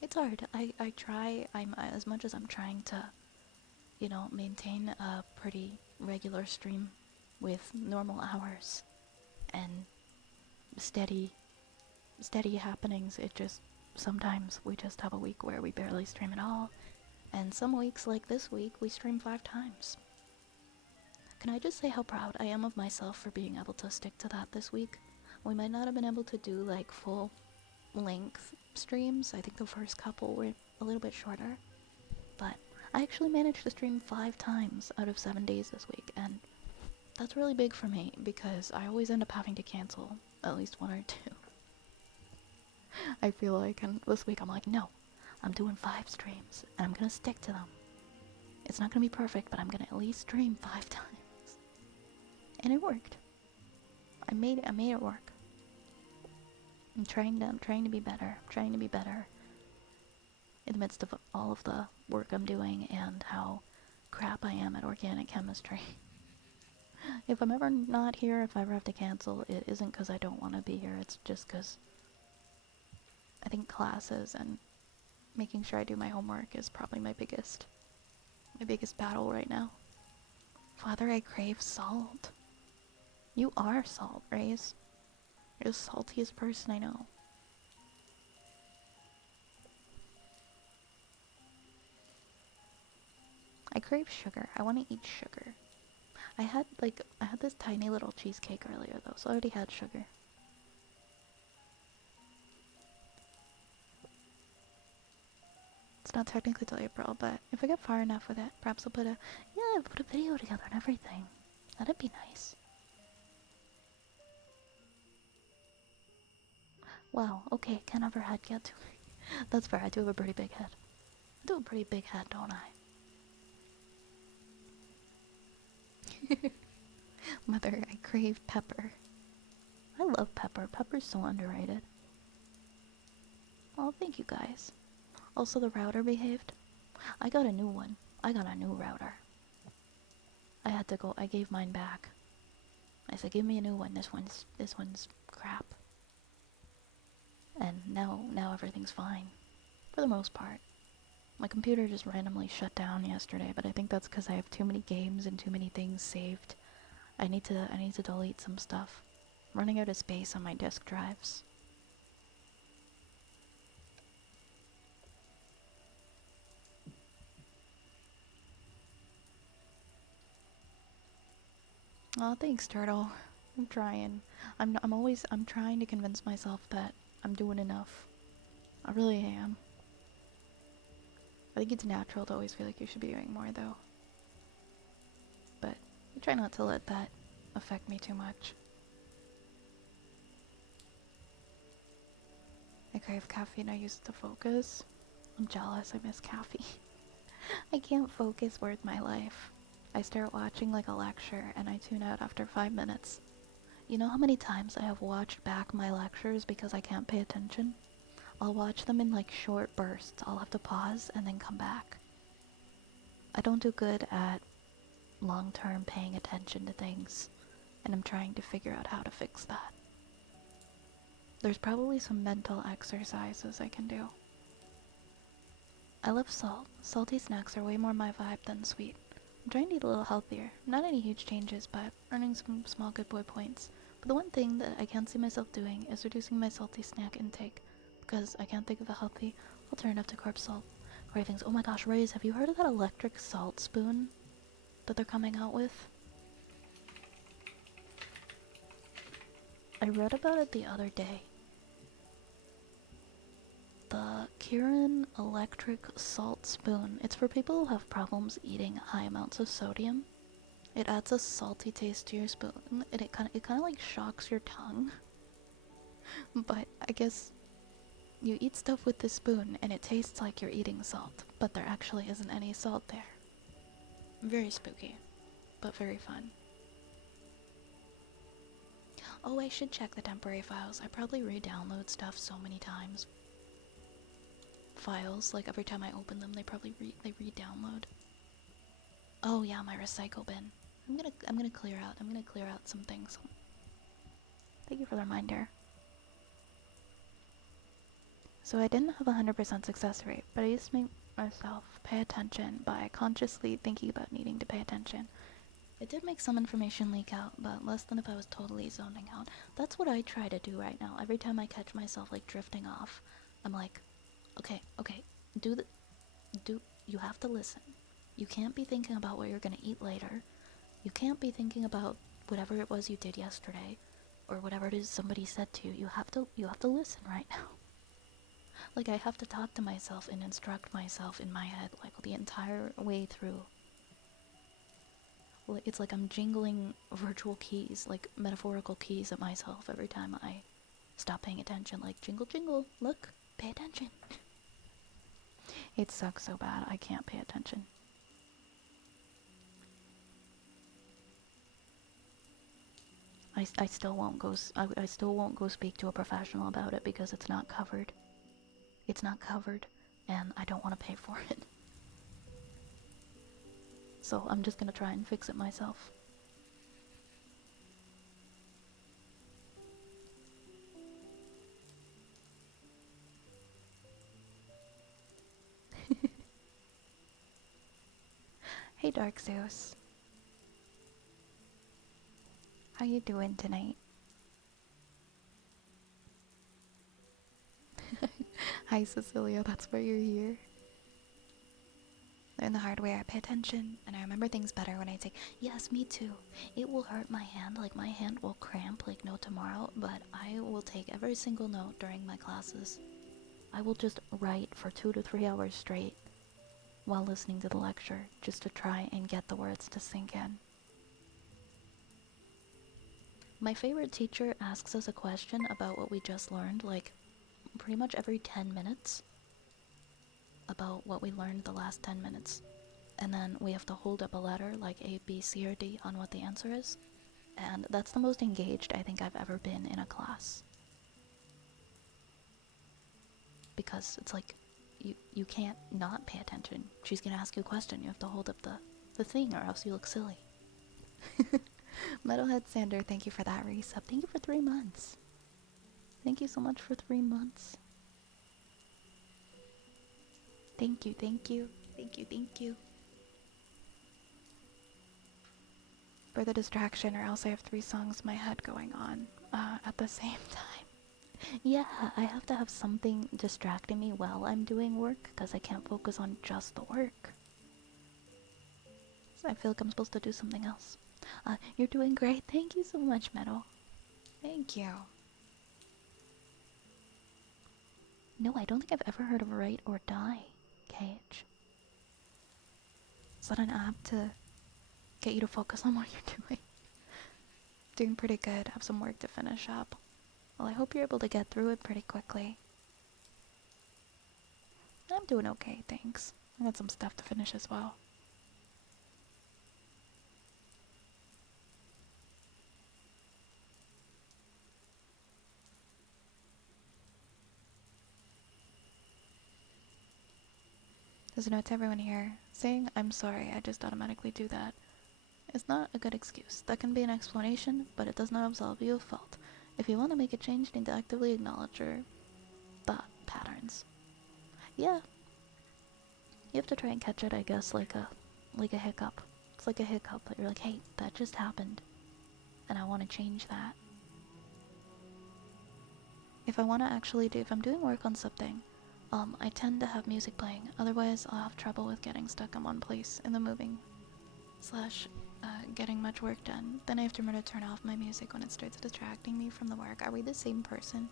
It's hard. I try. As much as I'm trying to, you know, maintain a pretty regular stream with normal hours and steady happenings. It just, sometimes we just have a week where we barely stream at all, and some weeks like this week we stream 5 times. Can I just say how proud I am of myself for being able to stick to that this week? We might not have been able to do like full length streams. I think the first couple were a little bit shorter, but I actually managed to stream 5 times out of 7 days this week, and that's really big for me because I always end up having to cancel at least one or two. I feel like, and this week I'm like, no, I'm doing 5 streams and I'm gonna stick to them. It's not gonna be perfect, but I'm gonna at least stream 5 times. And it worked. I made it work. I'm trying to be better. I'm trying to be better in the midst of all of the work I'm doing and how crap I am at organic chemistry. If I'm ever not here, if I ever have to cancel, it isn't because I don't want to be here. It's just because I think classes and making sure I do my homework is probably my biggest battle right now. Father, I crave salt. You are salt, Raze. You're the saltiest person I know. I crave sugar. I want to eat sugar. I had this tiny little cheesecake earlier though, so I already had sugar. It's not technically till April, but if I get far enough with it, perhaps I'll put a video together and everything. That'd be nice. Wow, okay, can't have her head get to me. That's fair, I do have a pretty big head. I do have a pretty big head, don't I? Mother, I crave pepper. I love pepper. Pepper's so underrated. Oh, thank you guys. Also, the router behaved. I got a new one. I got a new router. I gave mine back. I said, give me a new one. This one's crap. And now everything's fine. For the most part. My computer just randomly shut down yesterday, but I think that's because I have too many games and too many things saved. I need to delete some stuff. I'm running out of space on my disk drives. Oh, thanks, Turtle. I'm trying. I'm trying to convince myself that I'm doing enough. I really am. I think it's natural to always feel like you should be doing more, though. But I try not to let that affect me too much. I crave caffeine, I use it to focus. I'm jealous, I miss caffeine. I can't focus worth my life. I start watching like a lecture and I tune out after 5 minutes. You know how many times I have watched back my lectures because I can't pay attention? I'll watch them in like short bursts. I'll have to pause and then come back. I don't do good at long-term paying attention to things, and I'm trying to figure out how to fix that. There's probably some mental exercises I can do. I love salt. Salty snacks are way more my vibe than sweet. I'm trying to eat a little healthier. Not any huge changes, but earning some small good boy points. But the one thing that I can't see myself doing is reducing my salty snack intake, because I can't think of a healthy alternative to carb salt cravings. Oh my gosh, Raze, have you heard of that electric salt spoon that they're coming out with? I read about it the other day. The Kirin electric salt spoon. It's for people who have problems eating high amounts of sodium. It adds a salty taste to your spoon, and it kind of like shocks your tongue. But I guess you eat stuff with this spoon and it tastes like you're eating salt, but there actually isn't any salt there. Very spooky, but very fun. Oh, I should check the temporary files. I probably re-download stuff so many times. Files, like every time I open them, they probably re-download. Oh yeah, my recycle bin. I'm gonna clear out some things. Thank you for the reminder. So I didn't have a 100% success rate, but I used to make myself pay attention by consciously thinking about needing to pay attention. It did make some information leak out, but less than if I was totally zoning out. That's what I try to do right now. Every time I catch myself like drifting off, I'm like, okay, you have to listen. You can't be thinking about what you're gonna eat later. You can't be thinking about whatever it was you did yesterday. or whatever it is somebody said to you, you have to listen right now. Like, I have to talk to myself and instruct myself in my head, like, the entire way through. It's like I'm jingling virtual keys, like metaphorical keys at myself every time I stop paying attention. Like, jingle, jingle, look, pay attention. It sucks so bad, I can't pay attention. I still won't go. I still won't go speak to a professional about it because it's not covered. It's not covered, and I don't want to pay for it. So I'm just gonna try and fix it myself. Hey, Dark Zeus. How you doing tonight? Hi, Cecilia. That's why you're here. Learn the hard way. I pay attention, and I remember things better when I take. Yes, me too. It will hurt my hand. Like, my hand will cramp like no tomorrow. But I will take every single note during my classes. I will just write for 2 to 3 hours straight while listening to the lecture, just to try and get the words to sink in. My favorite teacher asks us a question about what we just learned, like, pretty much every 10 minutes, about what we learned the last 10 minutes. And then we have to hold up a letter, like A, B, C, or D, on what the answer is. And that's the most engaged I think I've ever been in a class. Because it's like, you can't not pay attention. She's gonna ask you a question, you have to hold up the thing, or else you look silly. Metalhead Sander, thank you for that resub. Thank you for 3 months. Thank you so much for 3 months. Thank you, thank you, thank you, thank you. For the distraction, or else I have 3 songs in my head going on at the same time. Yeah, I have to have something distracting me while I'm doing work, because I can't focus on just the work. So I feel like I'm supposed to do something else. You're doing great. Thank you so much, Meadow. Thank you. No, I don't think I've ever heard of Write or Die, Cage. Is that an app to get you to focus on what you're doing? Doing pretty good. Have some work to finish up. Well, I hope you're able to get through it pretty quickly. I'm doing okay, thanks. I got some stuff to finish as well. There's a note to everyone here saying, I'm sorry, I just automatically do that. It's not a good excuse. That can be an explanation, but it does not absolve you of fault. If you want to make a change, you need to actively acknowledge your thought patterns. Yeah. You have to try and catch it, I guess, like a hiccup. It's like a hiccup, but you're like, hey, that just happened, and I want to change that. If I want to actually if I'm doing work on something, I tend to have music playing. Otherwise, I'll have trouble with getting stuck in one place in the moving / getting much work done. Then I have to remember to turn off my music when it starts distracting me from the work. Are we the same person?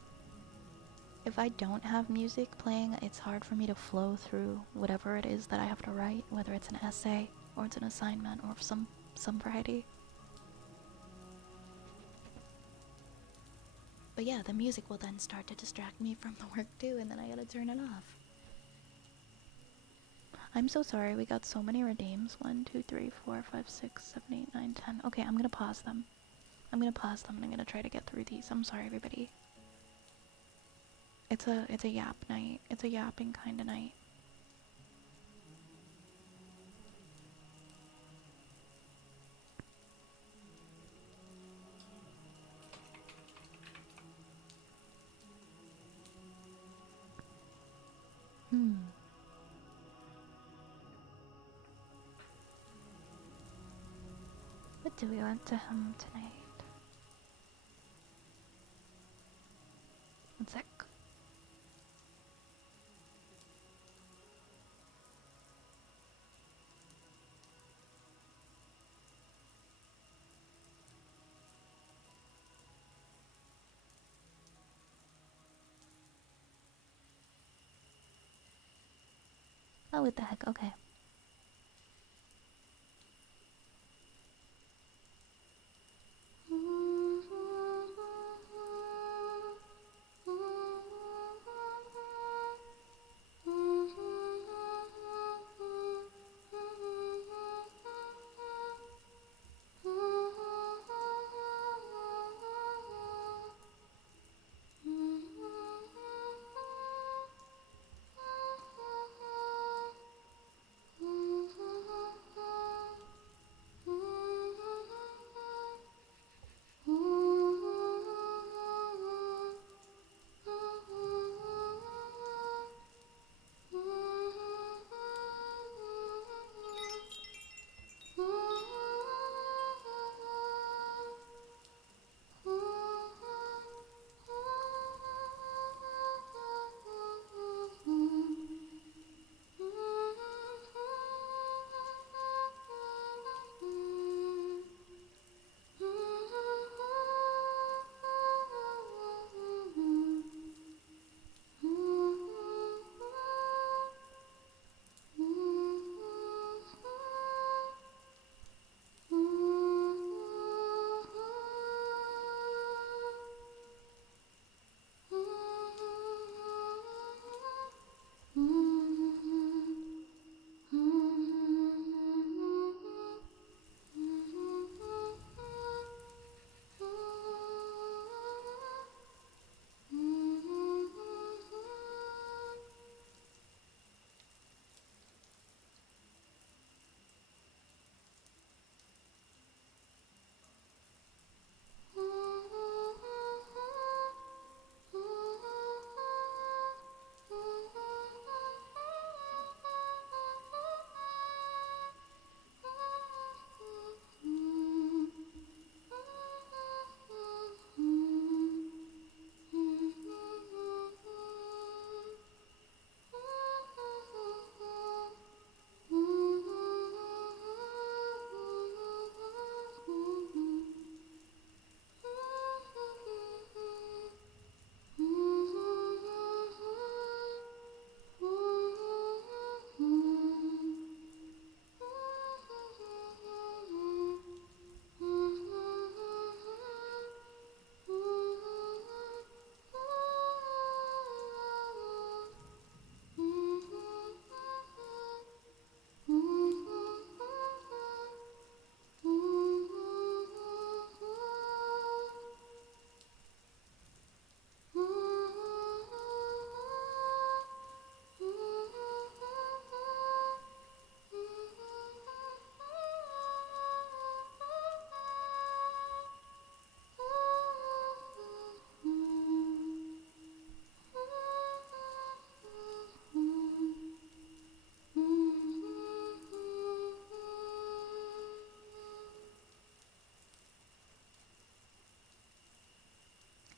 If I don't have music playing, it's hard for me to flow through whatever it is that I have to write, whether it's an essay or it's an assignment or some variety. But yeah, the music will then start to distract me from the work too, and then I gotta turn it off. I'm so sorry, we got so many redeems. 1, 2, 3, 4, 5, 6, 7, 8, 9, 10. Okay, I'm gonna pause them. And I'm gonna try to get through these. I'm sorry, everybody. It's a yap night. It's a yapping kind of night. What do we want to hum tonight? One sec. Oh, what the heck? Okay.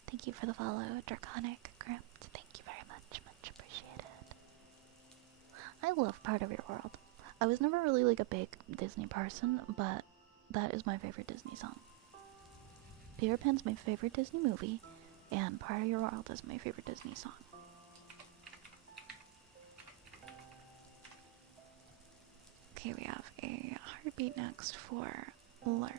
Thank you for the follow, Draconic Crypt. Thank you very much. Much appreciated. I love Part of Your World. I was never really like a big Disney person, but that is my favorite Disney song. Peter Pan's my favorite Disney movie, and Part of Your World is my favorite Disney song. Okay, we have a heartbeat next for LARP.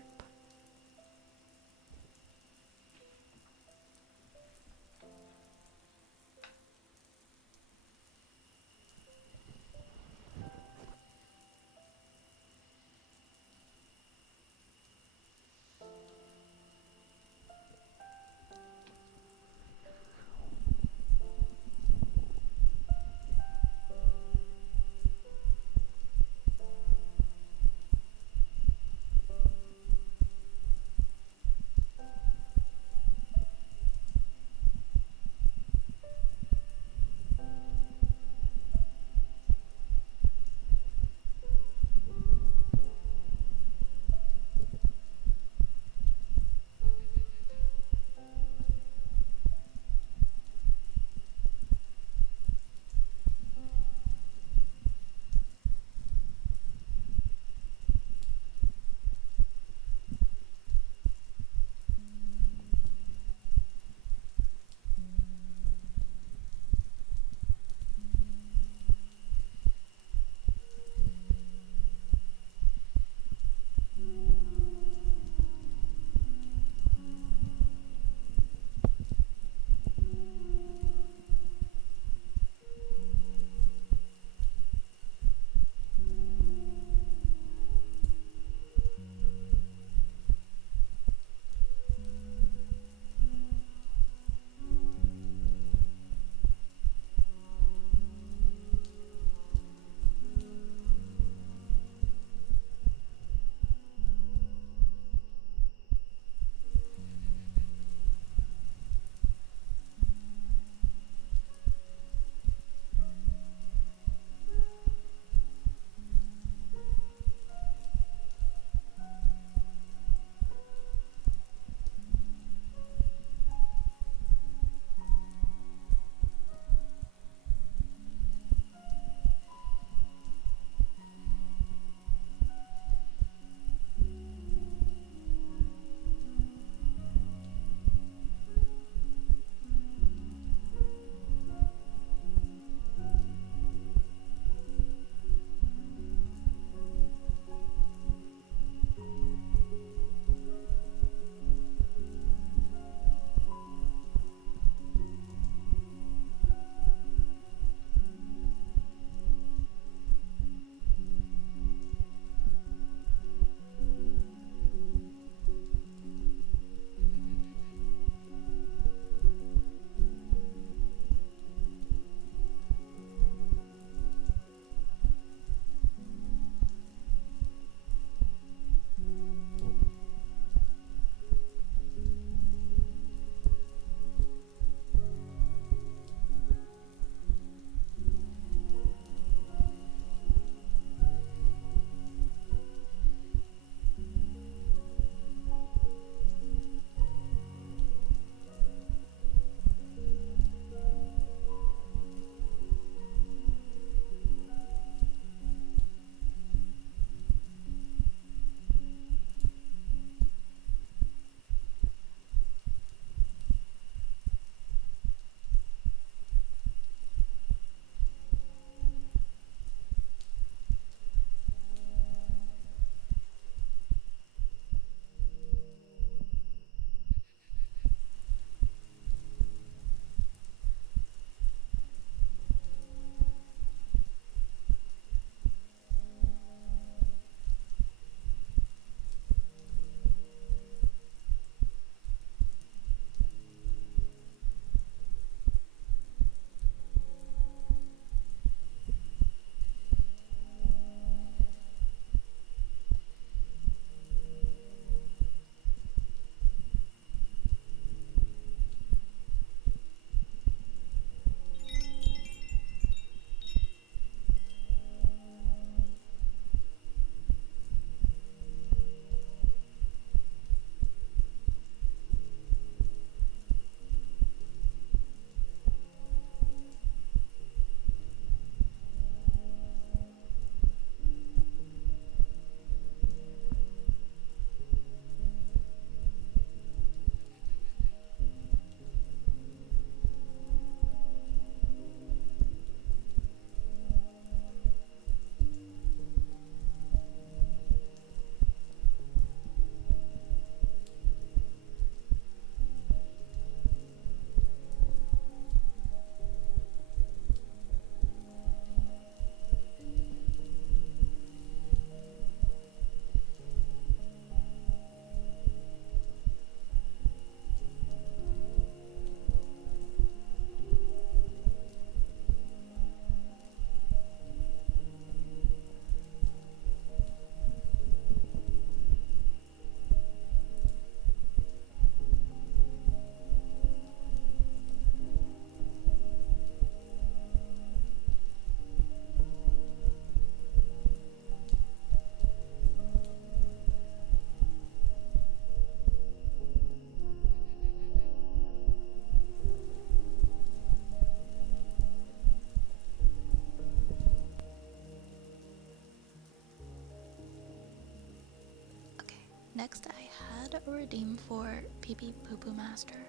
Next, I had a redeem for PP Poo Poo Master,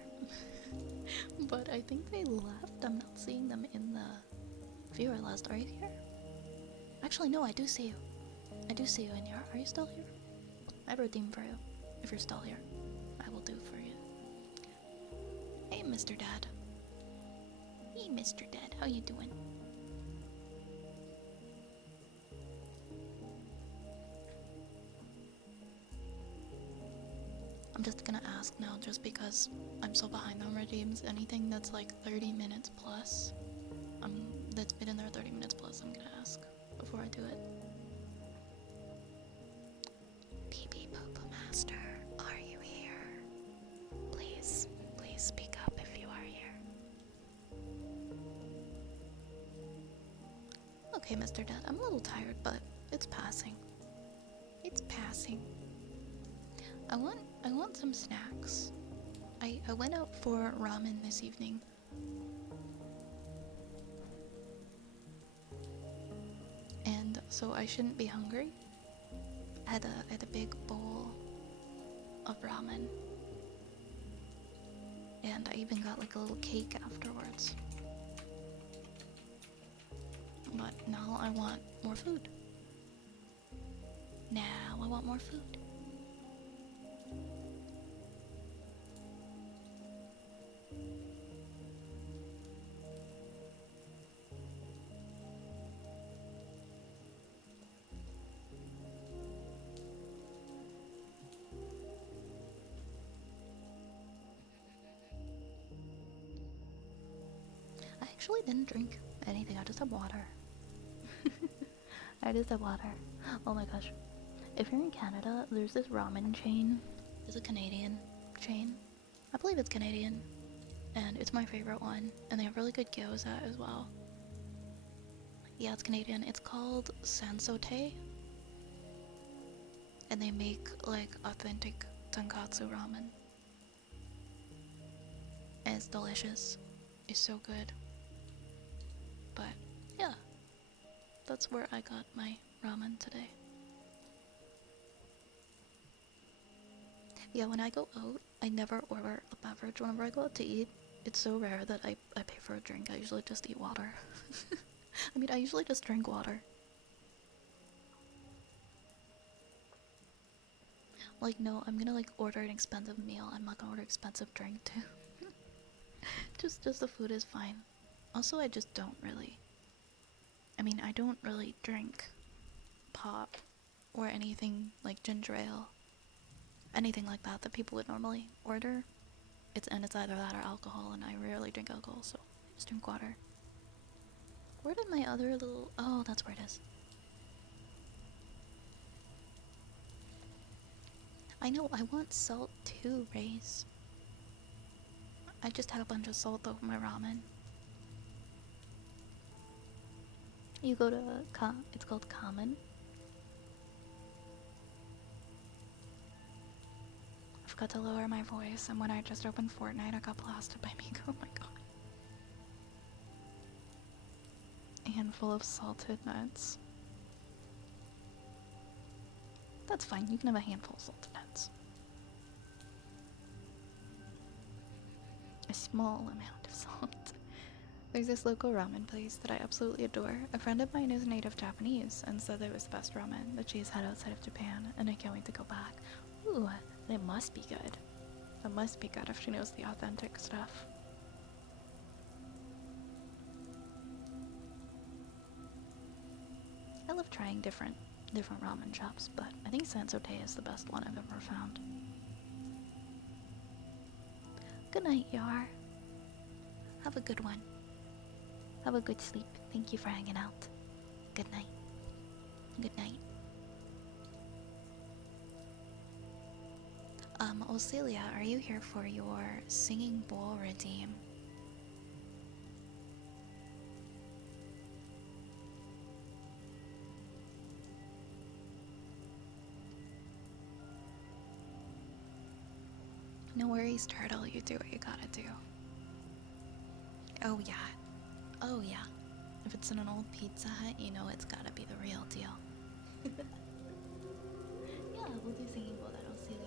but I think they left. I'm not seeing them in the viewer list. Are you here? Actually, no, I do see you. I do see you in here. Are you still here? I have a redeem for you. If you're still here, I will do for you. Hey, Mr. Dad. Hey, Mr. Dad. How you doing? I'm just gonna ask now just because I'm so behind on redeems. Anything that's like 30 minutes plus, that's been in there 30 minutes plus, I'm gonna ask before I do it. PP Poo Poo Master, are you here? Please, please speak up if you are here. Okay, Mr. Dad, I'm a little tired, but it's passing. It's passing. I want some snacks. I went out for ramen this evening. And so I shouldn't be hungry. I had a big bowl of ramen. And I even got like a little cake afterwards. But now I want more food. Now I want more food. I actually didn't drink anything, I just had water. I just had water. Oh my gosh. If you're in Canada, there's this ramen chain. It's a Canadian chain. I believe it's Canadian. And it's my favorite one. And they have really good gyoza as well. Yeah, it's Canadian. It's called Sansote. And they make like authentic tonkatsu ramen. And it's delicious. It's so good. But yeah, that's where I got my ramen today. Yeah, when I go out, I never order a beverage. Whenever I go out to eat, it's so rare that I pay for a drink. I usually just eat water. I mean, I usually just drink water. Like, no, I'm gonna like order an expensive meal. I'm not gonna order expensive drink too. just the food is fine. Also, I just don't really. I mean, I don't really drink pop or anything like ginger ale. Anything like that that people would normally order. It's either that or alcohol, and I rarely drink alcohol, so I just drink water. Where did my other little... Oh, that's where it is. I know, I want salt too, Raze. I just had a bunch of salt over my ramen. You go to... it's called Common. I forgot to lower my voice, and when I just opened Fortnite, I got blasted by Miko. Oh my god. A handful of salted nuts. That's fine, you can have a handful of salted nuts. A small amount of salt. There's this local ramen place that I absolutely adore. A friend of mine is native Japanese and said it was the best ramen that she's had outside of Japan, and I can't wait to go back. Ooh, it must be good. It must be good if she knows the authentic stuff. I love trying different ramen shops, but I think Sansote is the best one I've ever found. Good night, Yar. Have a good one. Have a good sleep. Thank you for hanging out. Good night. Good night. Osilia, are you here for your singing bowl redeem? No worries, Turtle. You do what you gotta do. Oh, yeah. Oh, yeah. If it's in an old Pizza Hut, you know it's gotta be the real deal. Yeah, we'll do singing bowl that Osilia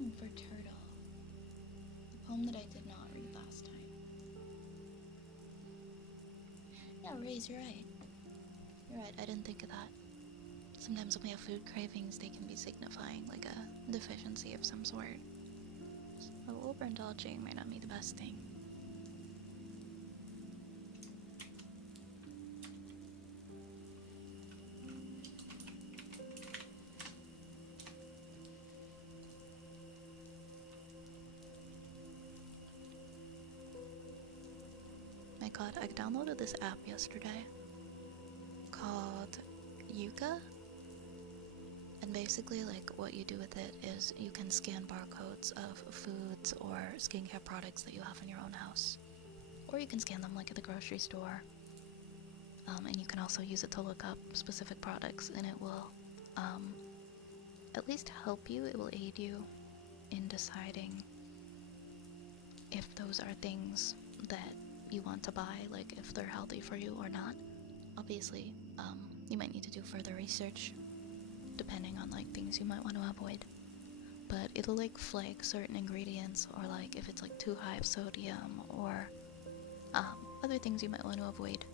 poem for Turtle. The poem that I did not read last time. Yeah, Raze, you're right. You're right, I didn't think of that. Sometimes when we have food cravings, they can be signifying like a deficiency of some sort. So overindulging might not be the best thing. My god, I downloaded this app yesterday called Yuka. And basically, like, what you do with it is you can scan barcodes of foods or skincare products that you have in your own house. Or you can scan them, like, at the grocery store. And you can also use it to look up specific products, and it will, at least help you. It will aid you in deciding if those are things that you want to buy, like, if they're healthy for you or not. Obviously, you might need to do further research depending on like things you might want to avoid, but it'll like flag certain ingredients, or like if it's like too high of sodium, or other things you might want to avoid.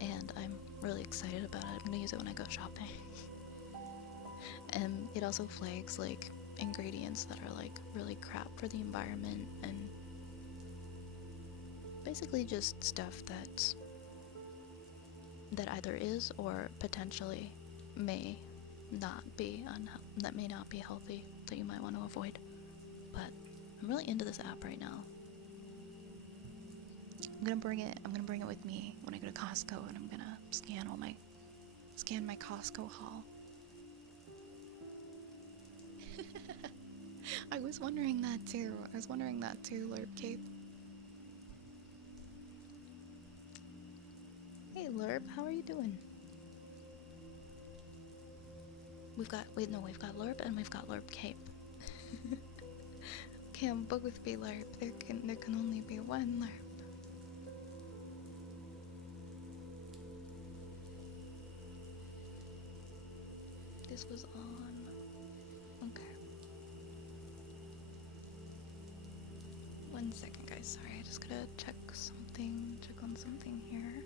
And I'm really excited about it. I'm gonna use it when I go shopping. And it also flags like ingredients that are like really crap for the environment, and basically just stuff that either is or potentially may not be that may not be healthy, that you might want to avoid. But I'm really into this app right now. I'm gonna bring it with me when I go to Costco, and I'm gonna scan my Costco haul. I was wondering that too, Lerp Cape. Hey Lerp, how are you doing? We've got Lerp and we've got Lerp Cape. Can't both be Lerp. There can only be one Lerp. This was on. Okay. 1 second, guys. Sorry, I just gotta check on something here.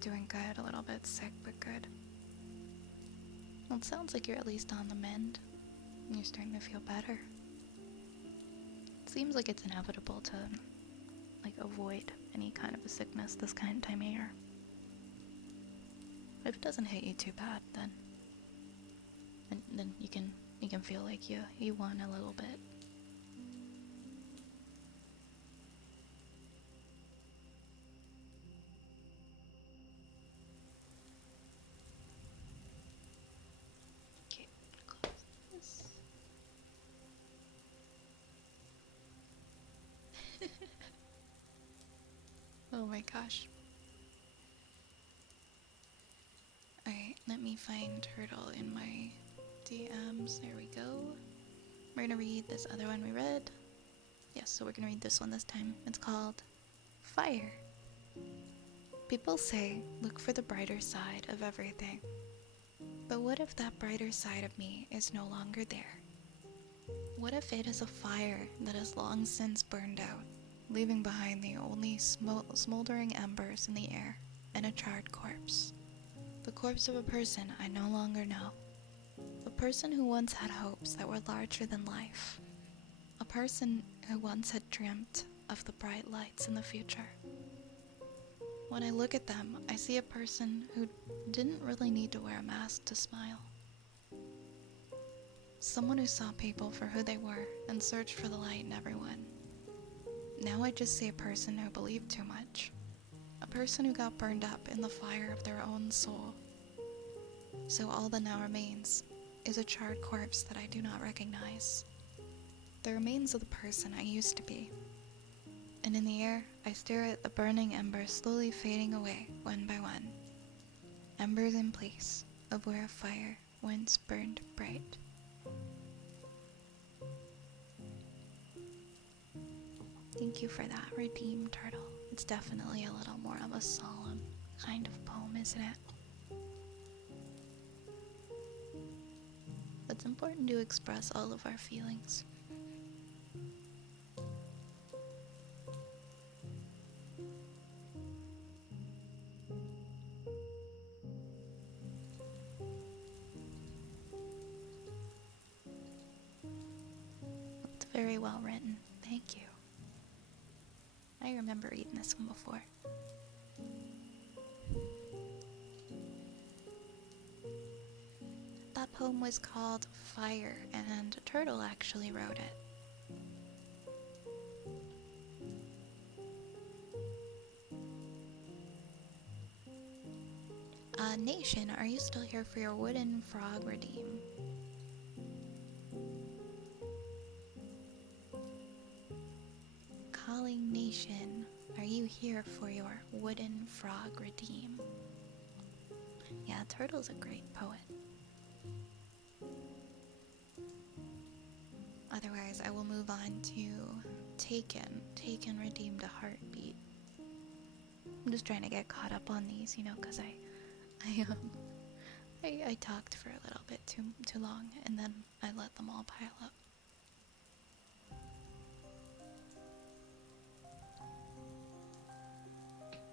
Doing good, a little bit sick, but good. Well, it sounds like you're at least on the mend. You're starting to feel better. It seems like it's inevitable to, like, avoid any kind of a sickness this kind of time of year. If it doesn't hit you too bad, then you can feel like you won a little bit. Okay, close this. Oh my gosh. Alright, let me find Turtle in my DMs. There we go. We're gonna read this other one we read. Yes, so we're gonna read this one this time. It's called Fire. People say, look for the brighter side of everything. But what if that brighter side of me is no longer there? What if it is a fire that has long since burned out, leaving behind the only smoldering embers in the air and a charred corpse? The corpse of a person I no longer know. A person who once had hopes that were larger than life. A person who once had dreamt of the bright lights in the future. When I look at them, I see a person who didn't really need to wear a mask to smile. Someone who saw people for who they were and searched for the light in everyone. Now I just see a person who believed too much. A person who got burned up in the fire of their own soul. So all that now remains is a charred corpse that I do not recognize. The remains of the person I used to be. And in the air, I stare at the burning embers slowly fading away one by one. Embers in place of where a fire once burned bright. Thank you for that, Redeemed Turtle. It's definitely a little more of a solemn kind of poem, isn't it? important to express all of our feelings. It's very well written. Thank you. I remember reading this one before. That poem was called Fire, and Turtle actually wrote it. Nation, are you still here for your wooden frog redeem? Calling Nation, are you here for your wooden frog redeem? Yeah, Turtle's a great poet. Otherwise, I will move on to Taken. Taken redeemed a heartbeat. I'm just trying to get caught up on these, you know, because I talked for a little bit too long, and then I let them all pile up.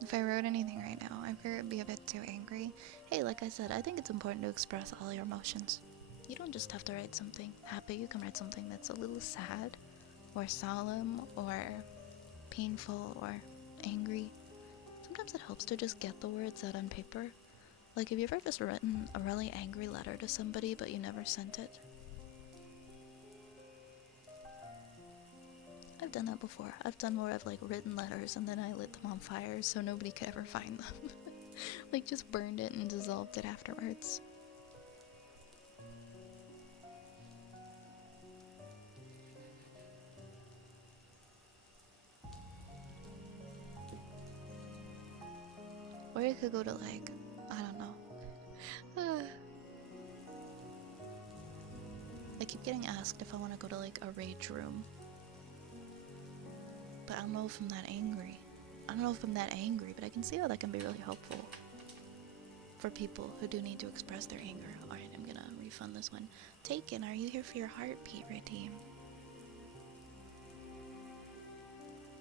If I wrote anything right now, I fear it'd be a bit too angry. Hey, like I said, I think it's important to express all your emotions. You don't just have to write something happy, you can write something that's a little sad, or solemn, or painful, or angry. Sometimes it helps to just get the words out on paper. Like, have you ever just written a really angry letter to somebody but you never sent it? I've done that before. I've done where I've like written letters and then I lit them on fire so nobody could ever find them. Like just burned it and dissolved it afterwards. Or you could go to like, I don't know. I keep getting asked if I want to go to like a rage room. But I don't know if I'm that angry. I don't know if I'm that angry, but I can see how that can be really helpful for people who do need to express their anger. Alright, I'm gonna refund this one. Taken, are you here for your heartbeat redeem?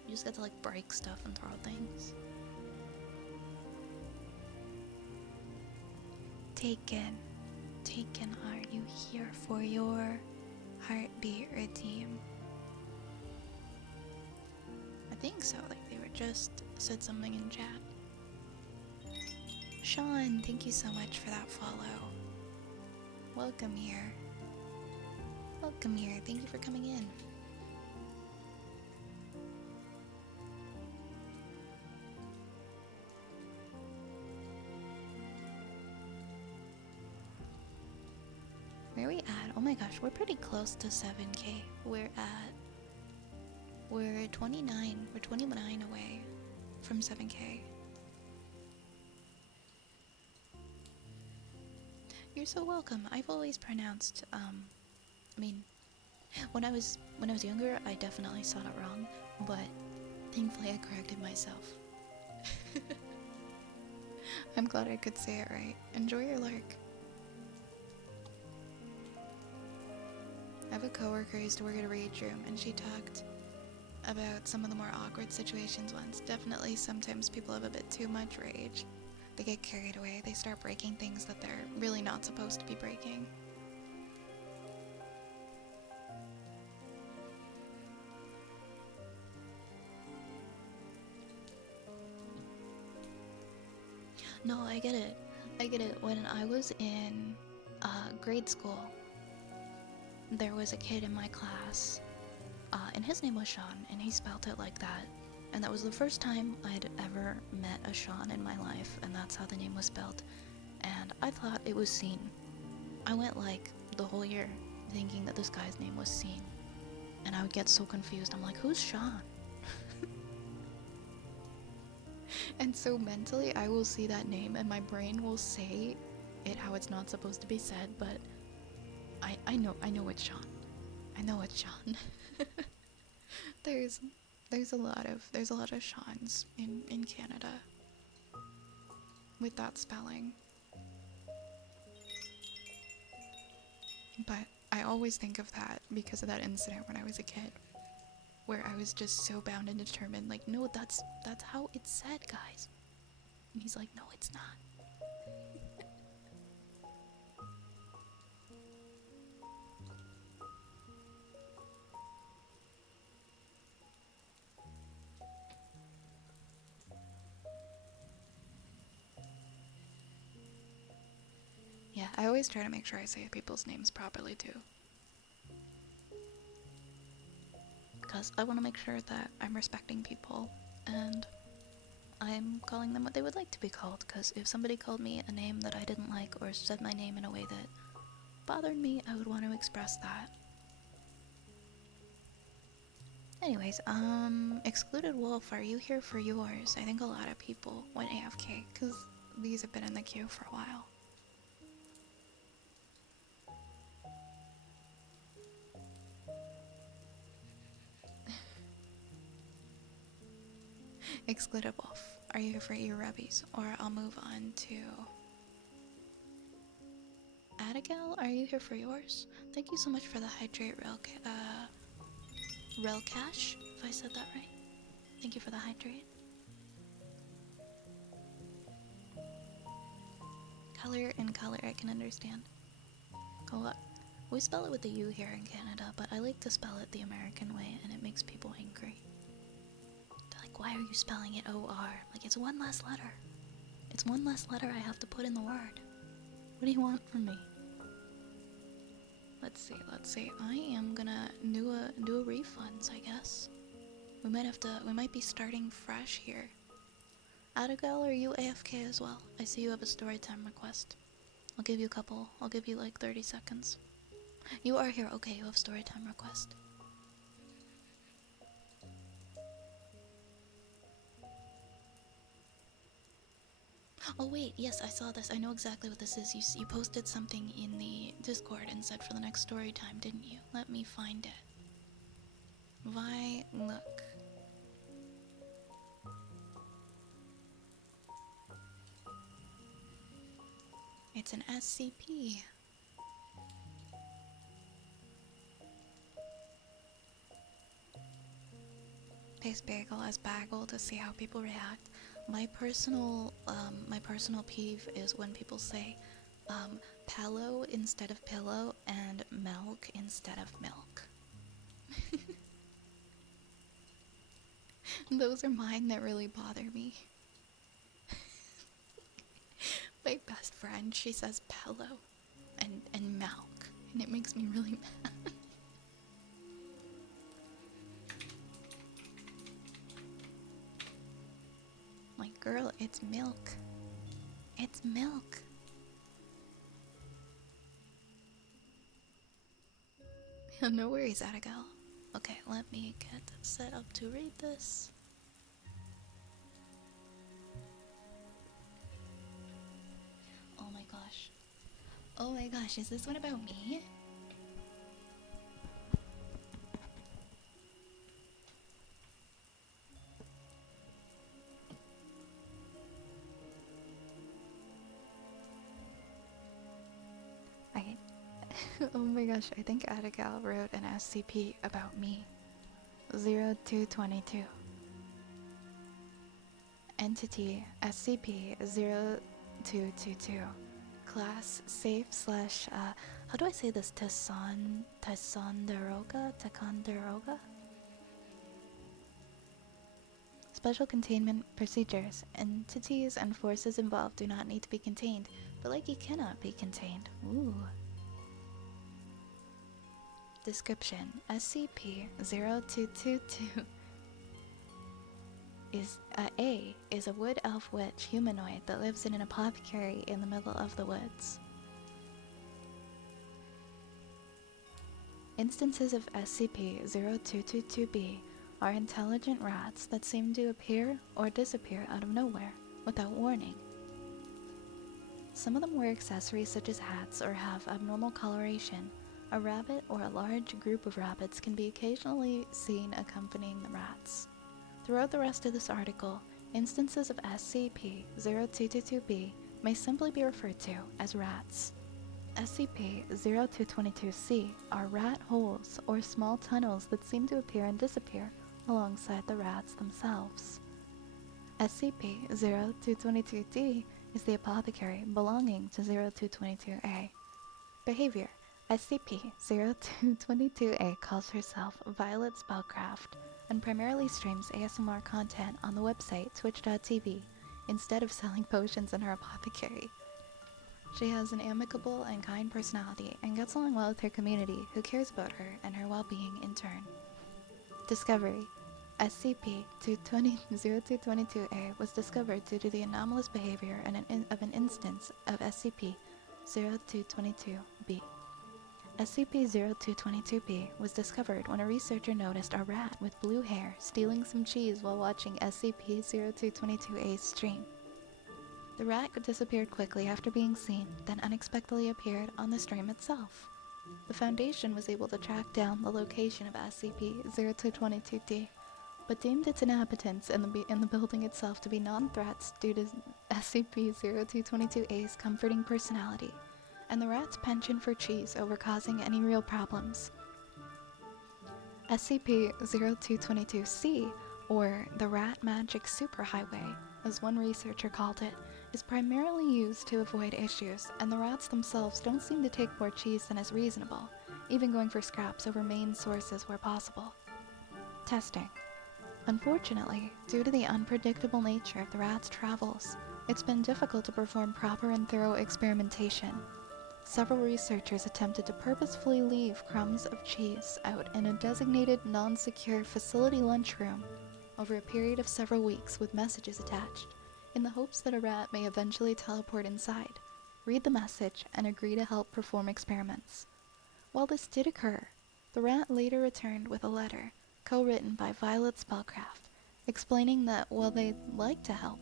You just get to like break stuff and throw things. Taken, Taken, are you here for your heartbeat redeem? I think so, like they were just said something in chat. Sean, thank you so much for that follow. Welcome here. Welcome here, thank you for coming in. Where are we at? Oh my gosh, we're pretty close to 7K. We're 29, we're 29 away from 7K. You're so welcome. I've always pronounced, I mean, when I was younger, I definitely said it wrong, but thankfully I corrected myself. I'm glad I could say it right. Enjoy your lark. I have a coworker who used to work at a rage room, and she talked about some of the more awkward situations once. Definitely sometimes people have a bit too much rage. They get carried away, they start breaking things that they're really not supposed to be breaking. No, I get it. I get it. When I was in grade school, there was a kid in my class, and his name was Sean, and he spelt it like that. And that was the first time I'd ever met a Sean in my life, and that's how the name was spelled. And I thought it was Scene. I went like the whole year thinking that this guy's name was Scene. And I would get so confused. I'm like, who's Sean? And so mentally, I will see that name and my brain will say it how it's not supposed to be said, but I know it's Sean. I know it's Sean. There's a lot of Seans in Canada with that spelling. But I always think of that because of that incident when I was a kid, where I was just so bound and determined, like, no, that's how it's said, guys. And he's like, no, it's not. Yeah, I always try to make sure I say people's names properly too. Because I want to make sure that I'm respecting people and I'm calling them what they would like to be called. Because if somebody called me a name that I didn't like or said my name in a way that bothered me, I would want to express that. Anyways, Excluded Wolf, are you here for yours? I think a lot of people went AFK because these have been in the queue for a while. Excluded Wolf, are you here for your rubbies? Or I'll move on to... Adigal, are you here for yours? Thank you so much for the hydrate Rel Cash, if I said that right. Thank you for the hydrate. Color and color, I can understand. Oh, we spell it with the U here in Canada, but I like to spell it the American way, and it makes people angry. They're like, why are you spelling it O-R? Like, it's one less letter. It's one less letter I have to put in the word. What do you want from me? Let's see. I am gonna do a refunds, I guess. We might be starting fresh here. Adigal, are you AFK as well? I see you have a storytime request. I'll give you like 30 seconds. You are here, okay, you have storytime request. Oh wait, yes, I saw this. I know exactly what this is. You posted something in the Discord and said for the next story time, didn't you? Let me find it. Why, look. It's an SCP. Paste bagel as bagel to see how people react. My personal peeve is when people say pillow instead of pillow and milk instead of milk. Those are mine that really bother me. My best friend, she says pillow and milk, and it makes me really mad. Like, girl, it's milk. It's milk. No worries, Adigal. Okay, let me get set up to read this. Oh my gosh. Oh my gosh, is this one about me? Oh my gosh, I think Adigal wrote an SCP about me. 0222. Entity SCP-0222. Class safe slash, how do I say this? Ticonderoga? Special containment procedures. Entities and forces involved do not need to be contained, but like you cannot be contained. Ooh. Description: SCP-0222 is a wood elf witch humanoid that lives in an apothecary in the middle of the woods. Instances of SCP-0222-B are intelligent rats that seem to appear or disappear out of nowhere without warning. Some of them wear accessories such as hats or have abnormal coloration. A rabbit or a large group of rabbits can be occasionally seen accompanying the rats. Throughout the rest of this article, instances of SCP-0222-B may simply be referred to as rats. SCP-0222-C are rat holes or small tunnels that seem to appear and disappear alongside the rats themselves. SCP-0222-D is the apothecary belonging to 0222-A. Behavior: SCP-0222-A calls herself Violet Spellcraft and primarily streams ASMR content on the website twitch.tv instead of selling potions in her apothecary. She has an amicable and kind personality and gets along well with her community, who cares about her and her well-being in turn. Discovery: SCP-0222-A was discovered due to the anomalous behavior of an instance of SCP-0222-B. SCP-0222-B was discovered when a researcher noticed a rat with blue hair stealing some cheese while watching SCP-0222-A's stream. The rat disappeared quickly after being seen, then unexpectedly appeared on the stream itself. The Foundation was able to track down the location of SCP-0222-D, but deemed its inhabitants in the building itself to be non-threats due to SCP-0222-A's comforting personality, and the rat's penchant for cheese over causing any real problems. SCP-0222-C, or the Rat Magic Superhighway, as one researcher called it, is primarily used to avoid issues, and the rats themselves don't seem to take more cheese than is reasonable, even going for scraps over main sources where possible. Testing. Unfortunately, due to the unpredictable nature of the rats' travels, it's been difficult to perform proper and thorough experimentation. Several researchers attempted to purposefully leave crumbs of cheese out in a designated non-secure facility lunchroom over a period of several weeks with messages attached, in the hopes that a rat may eventually teleport inside, read the message, and agree to help perform experiments. While this did occur, the rat later returned with a letter, co-written by Violet Spellcraft, explaining that while they'd like to help,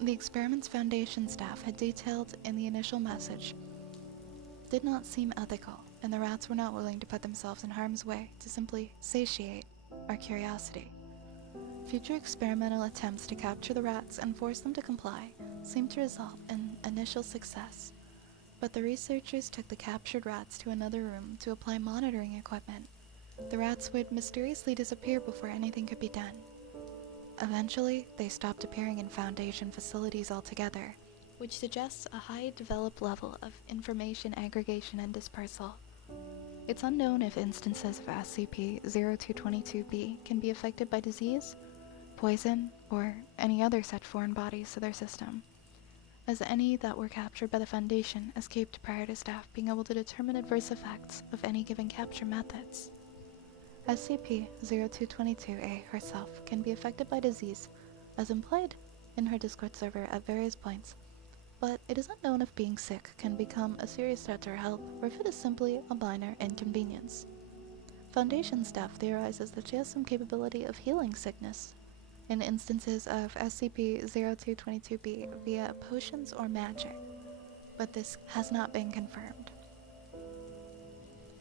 the experiment's Foundation staff had detailed in the initial message did not seem ethical, and the rats were not willing to put themselves in harm's way to simply satiate our curiosity. Future experimental attempts to capture the rats and force them to comply seemed to result in initial success, but the researchers took the captured rats to another room to apply monitoring equipment. The rats would mysteriously disappear before anything could be done. Eventually, they stopped appearing in Foundation facilities altogether, which suggests a high developed level of information aggregation and dispersal. It's unknown if instances of SCP-0222-B can be affected by disease, poison, or any other such foreign bodies to their system, as any that were captured by the Foundation escaped prior to staff being able to determine adverse effects of any given capture methods. SCP-0222-A herself can be affected by disease, as implied in her Discord server at various points, but it is unknown if being sick can become a serious threat to her health or if it is simply a minor inconvenience. Foundation staff theorizes that she has some capability of healing sickness in instances of SCP-0222-B via potions or magic, but this has not been confirmed.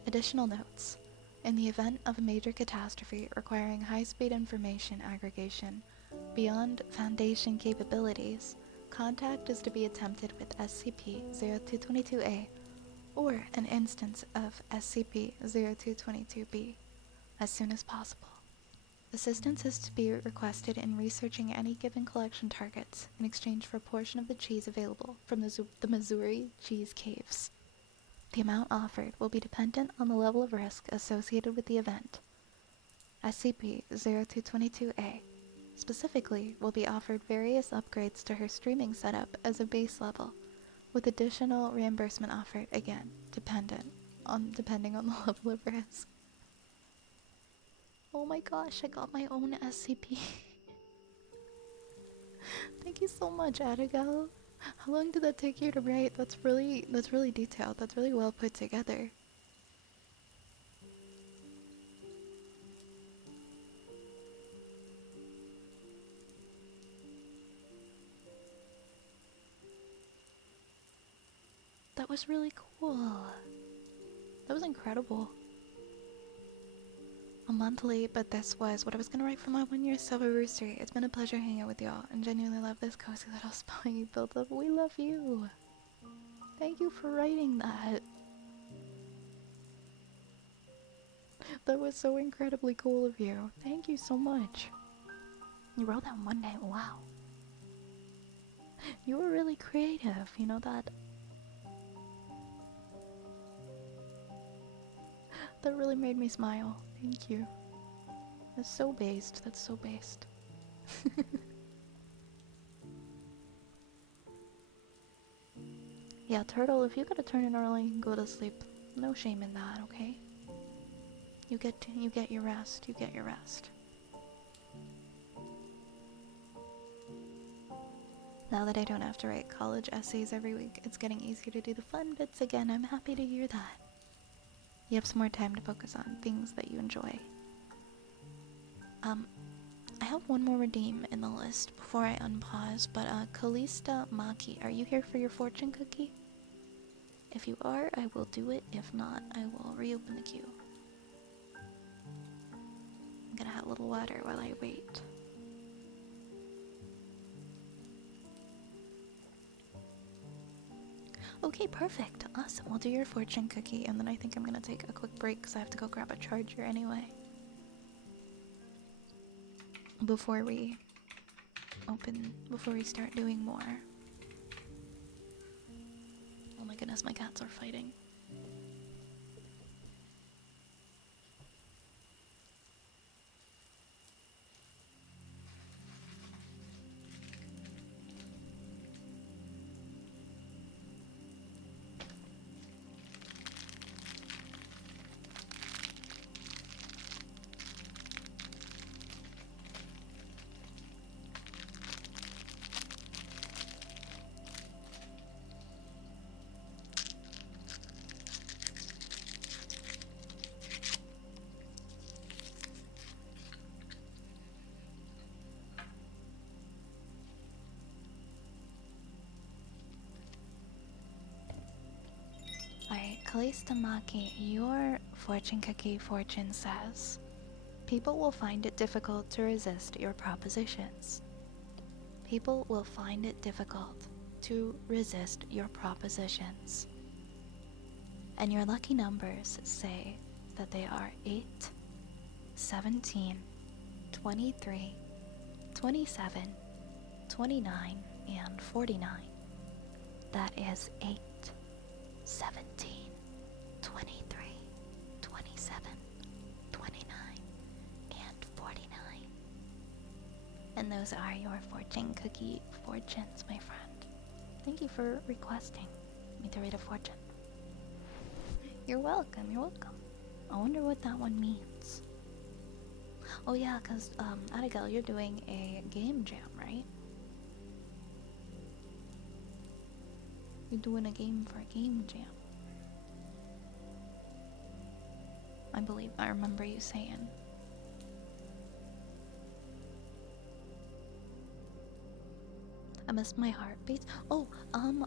Additional notes. In the event of a major catastrophe requiring high-speed information aggregation beyond Foundation capabilities, contact is to be attempted with SCP-0222-A or an instance of SCP-0222-B as soon as possible. Assistance is to be requested in researching any given collection targets in exchange for a portion of the cheese available from the Missouri Cheese Caves. The amount offered will be dependent on the level of risk associated with the event. SCP-0222-A specifically will be offered various upgrades to her streaming setup as a base level, with additional reimbursement offered, again, depending on the level of risk. Oh my gosh, I got my own SCP. Thank you so much, Adigal. How long did that take you to write? That's really detailed. That's really well put together. That was really cool. That was incredible. A month late, but this was what I was gonna write for my 1-year anniversary. It's been a pleasure hanging out with y'all, and genuinely love this cozy little spot you built up. We love you. Thank you for writing that. That was so incredibly cool of you. Thank you so much. You wrote that in one day. Wow. You were really creative. You know that? That really made me smile. Thank you. That's so based. That's so based. Yeah, Turtle, if you gotta turn in early, go to sleep. No shame in that, okay? You get your rest. You get your rest. Now that I don't have to write college essays every week, it's getting easier to do the fun bits again. I'm happy to hear that. You have some more time to focus on things that you enjoy. I have one more redeem in the list before I unpause, but Kalista Maki, are you here for your fortune cookie? If you are, I will do it. If not, I will reopen the queue. I'm gonna have a little water while I wait. Okay, perfect. Awesome. We'll do your fortune cookie, and then I think I'm gonna take a quick break because I have to go grab a charger anyway. Before we start doing more. Oh my goodness, my cats are fighting. Alright, Kalista Maki, your fortune cookie fortune says, people will find it difficult to resist your propositions. People will find it difficult to resist your propositions. And your lucky numbers say that they are 8, 17, 23, 27, 29, and 49. That is 8, 17, 23, 27, 29, and 49. And those are your fortune cookie fortunes, my friend. Thank you for requesting me to read a fortune. You're welcome, you're welcome. I wonder what that one means. Oh yeah, cause Abigail, you're doing a game jam, right? You're doing a game for a game jam. I remember you saying. I missed my heartbeats. Oh,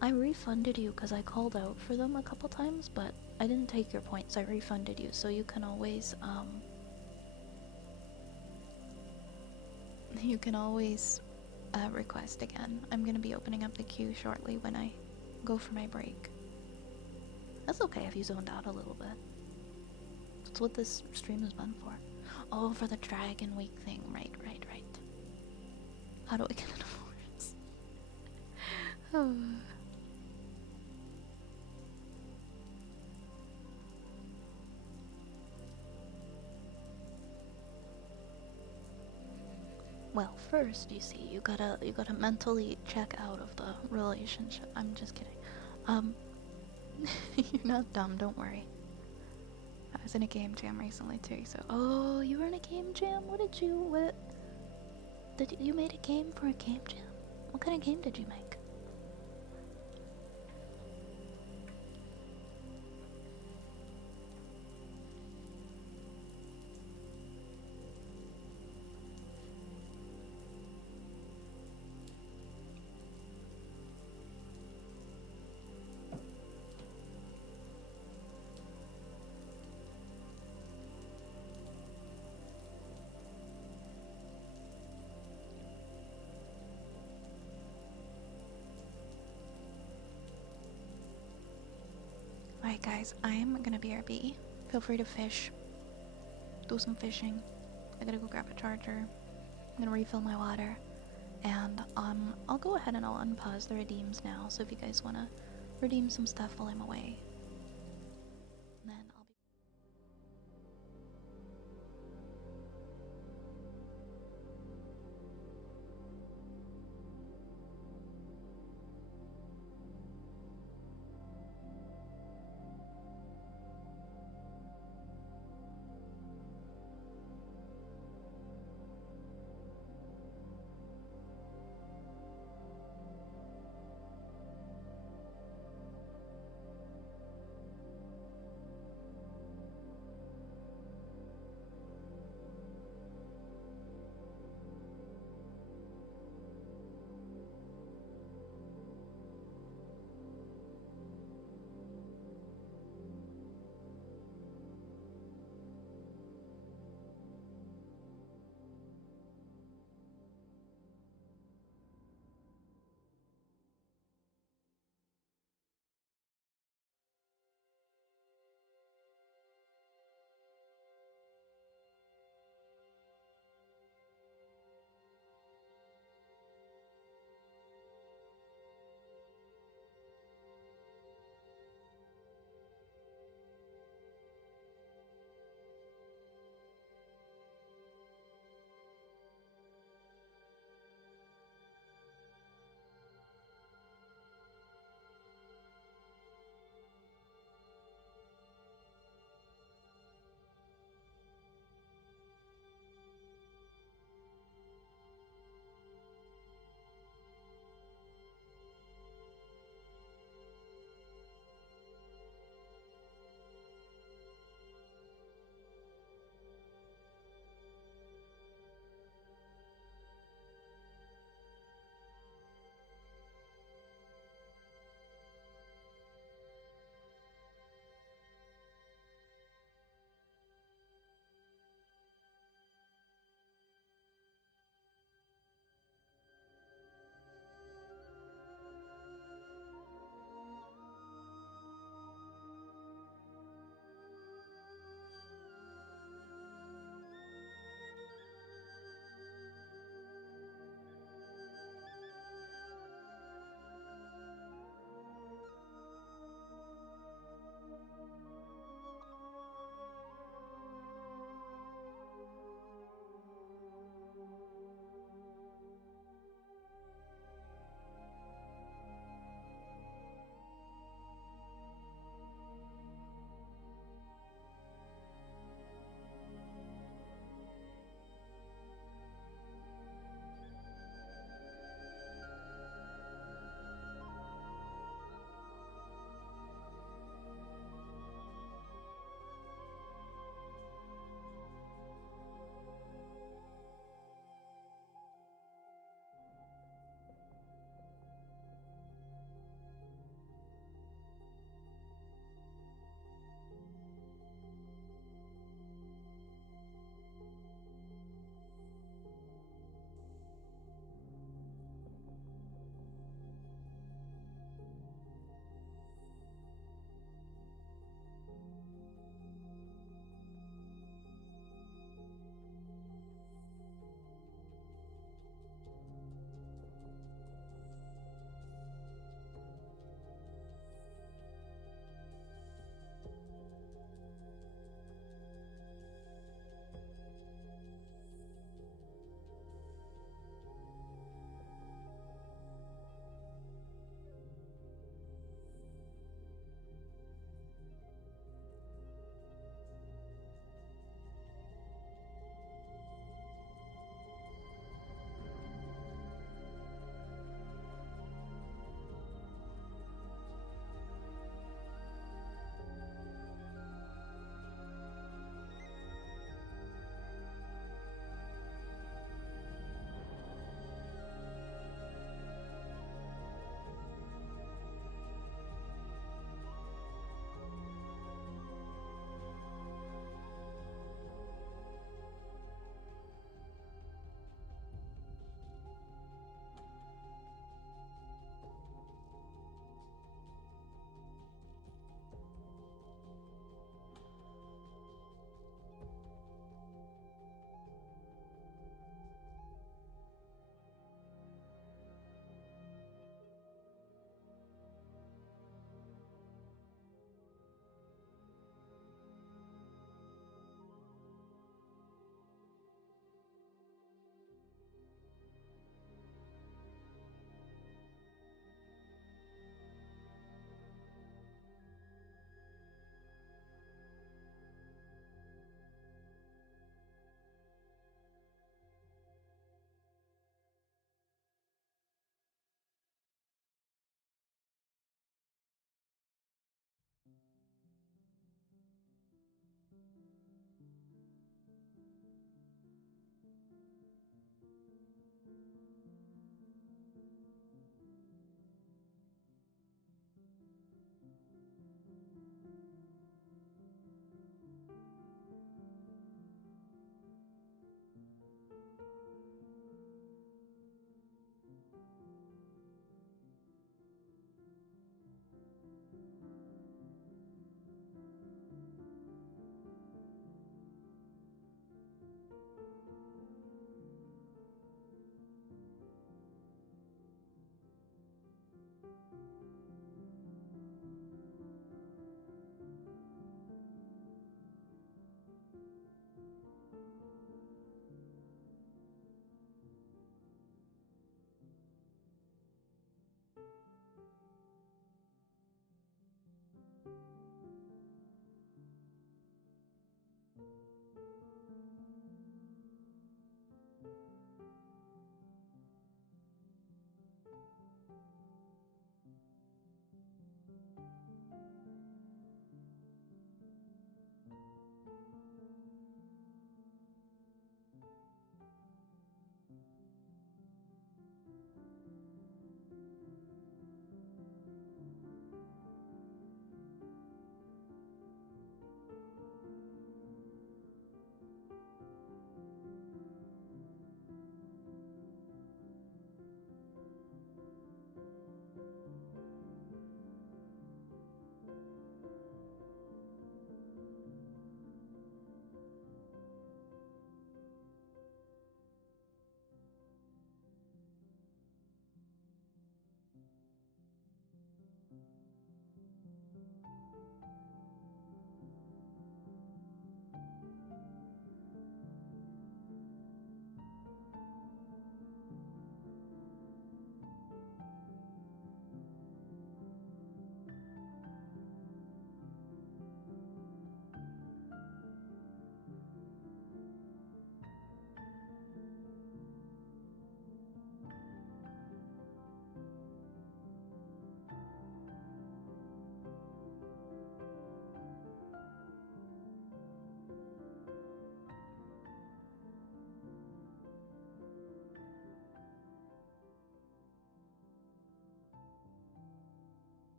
I refunded you because I called out for them a couple times, but I didn't take your points. I refunded you, so you can always, request again. I'm gonna be opening up the queue shortly when I go for my break. That's okay if you zoned out a little bit. That's what this stream has been for. Oh, for the Dragon Week thing. Right. How do I get a divorce? Oh. Well, first, you see, you gotta mentally check out of the relationship. I'm just kidding. You're not dumb, don't worry. I was in a game jam recently too, so... Oh, you were in a game jam? You made a game for a game jam? What kind of game did you make? Alright, guys, I'm gonna BRB. Feel free to fish. Do some fishing. I gotta go grab a charger. I'm gonna refill my water. And I'll go ahead and I'll unpause the redeems now. So if you guys wanna redeem some stuff while I'm away, then I'll be.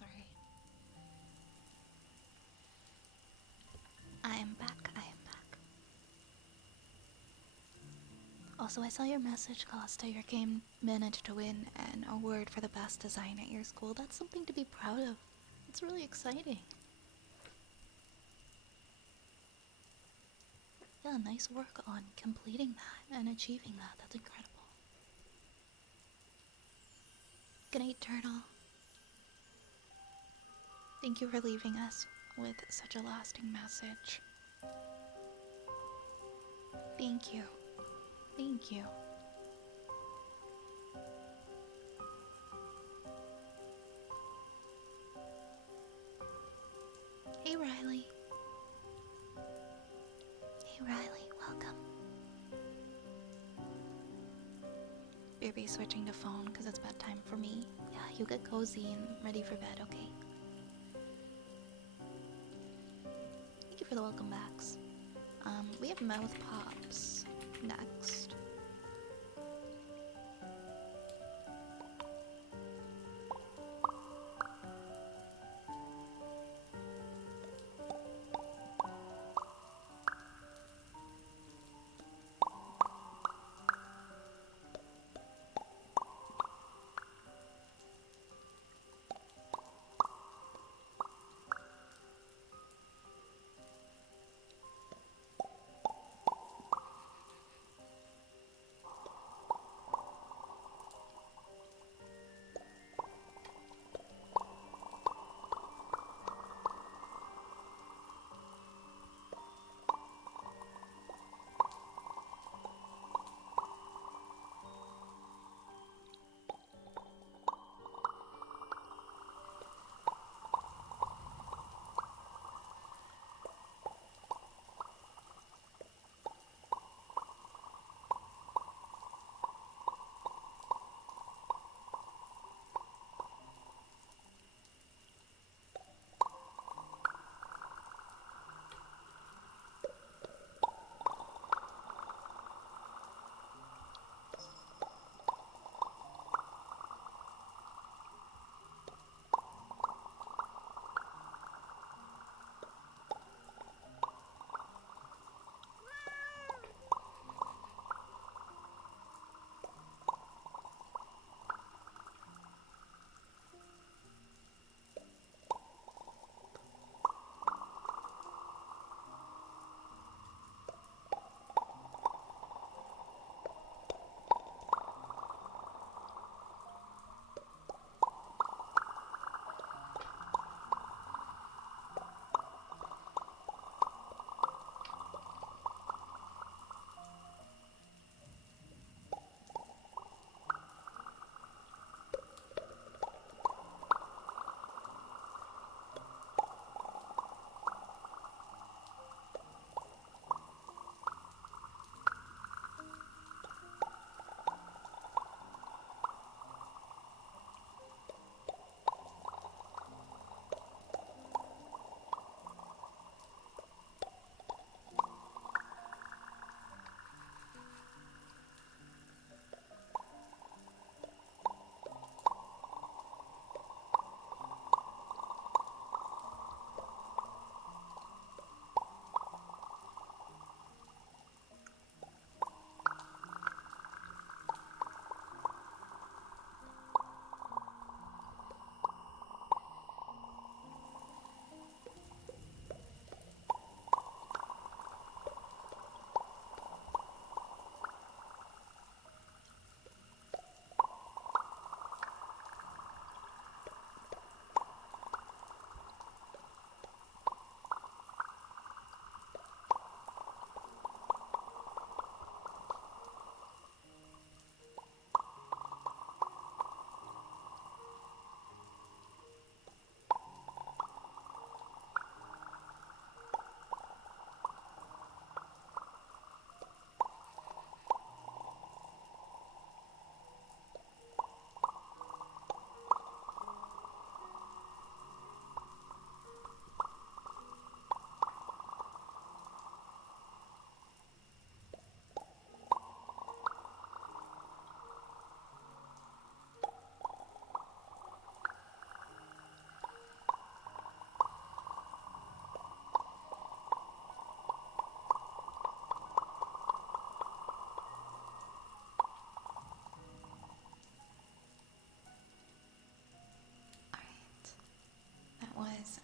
sorry. I am back. I am back. Also, I saw your message, Costa. Your game managed to win an award for the best design at your school. That's something to be proud of. It's really exciting. Yeah, nice work on completing that and achieving that. That's incredible. Good night, Turtle. Thank you for leaving us with such a lasting message. Thank you. Thank you. Hey, Riley. Hey, Riley. Welcome. Baby switching to phone because it's bedtime for me. Yeah, you get cozy and ready for bed, okay? Thank you for the welcome backs. We have mouth pops next.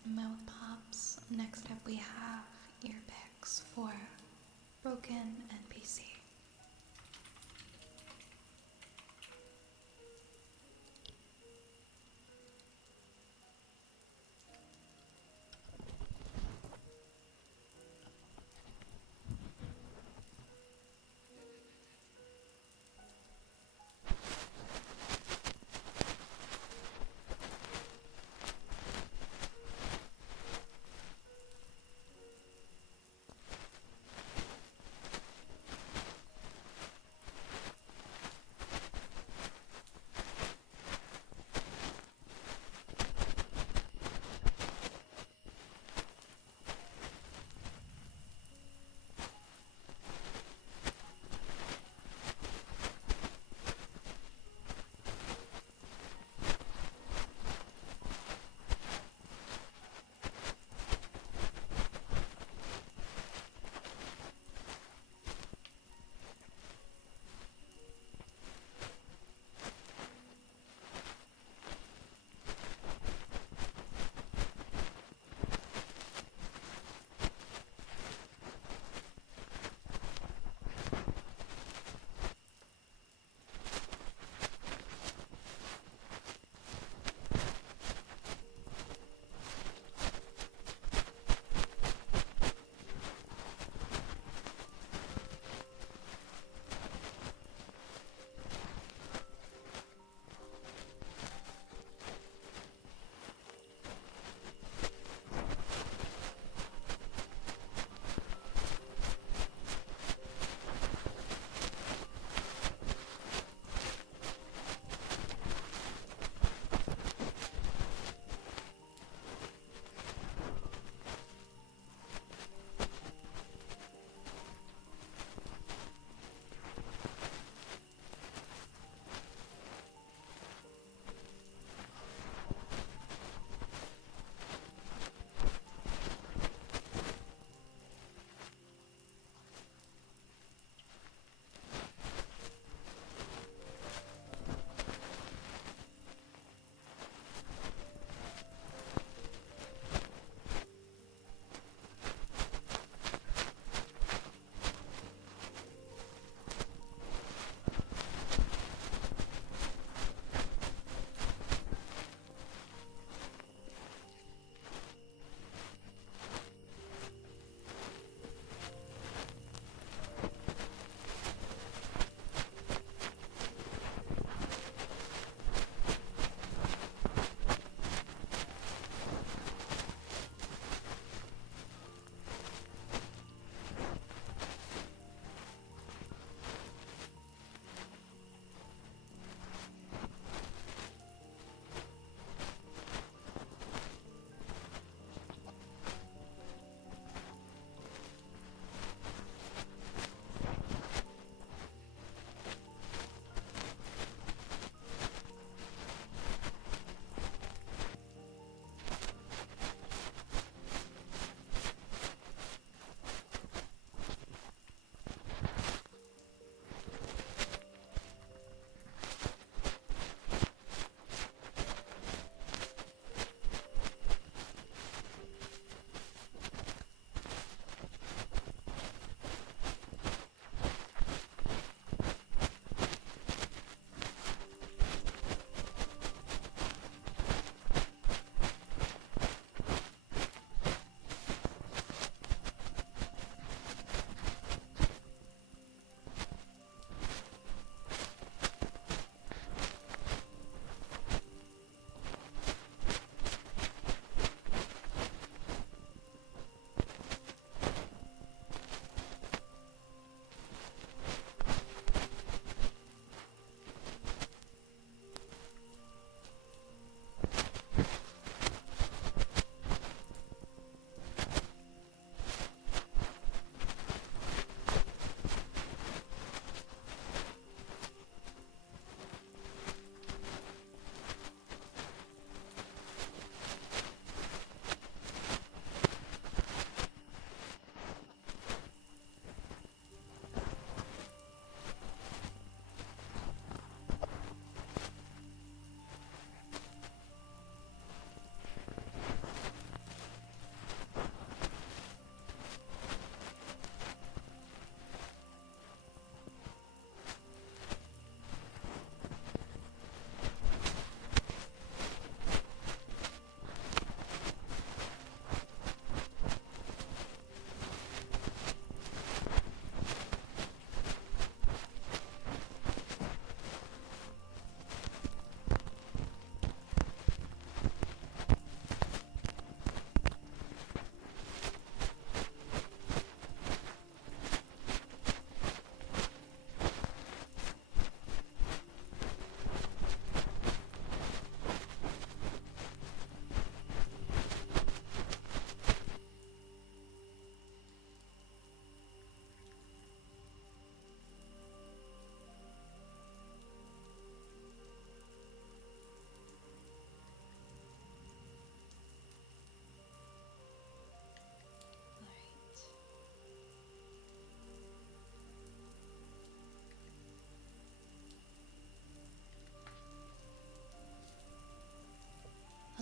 mouth pops. Next up, we have ear picks for Broken and PC.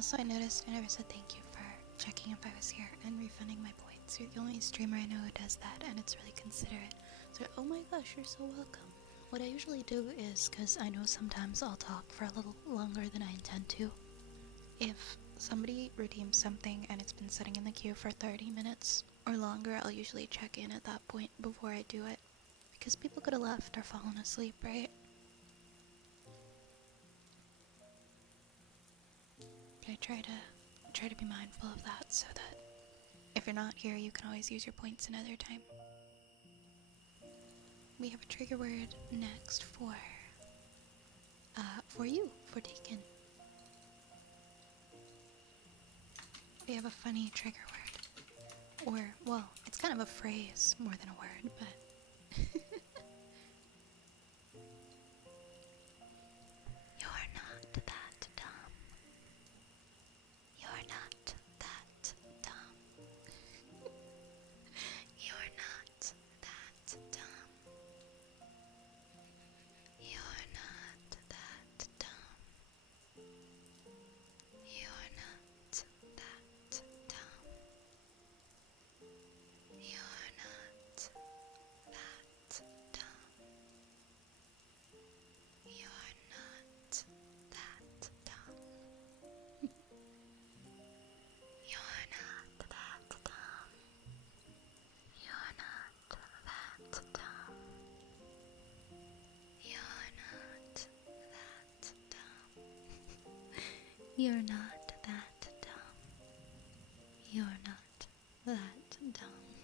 Also, I noticed I never said thank you for checking if I was here and refunding my points. You're the only streamer I know who does that, and it's really considerate. So, oh my gosh, you're so welcome. What I usually do is, because I know sometimes I'll talk for a little longer than I intend to, if somebody redeems something and it's been sitting in the queue for 30 minutes or longer, I'll usually check in at that point before I do it. Because people could have left or fallen asleep, right? I try to be mindful of that so that if you're not here, you can always use your points another time. We have a trigger word next for you, for Deacon. We have a funny trigger word. Or, well, it's kind of a phrase more than a word, but... You're not that dumb. You're not that dumb. You're not that dumb. You're not that dumb. You're not that dumb. You're not that dumb. You're not that dumb. You're not that dumb. You're not that dumb. You're not that dumb. You're not that dumb. You're not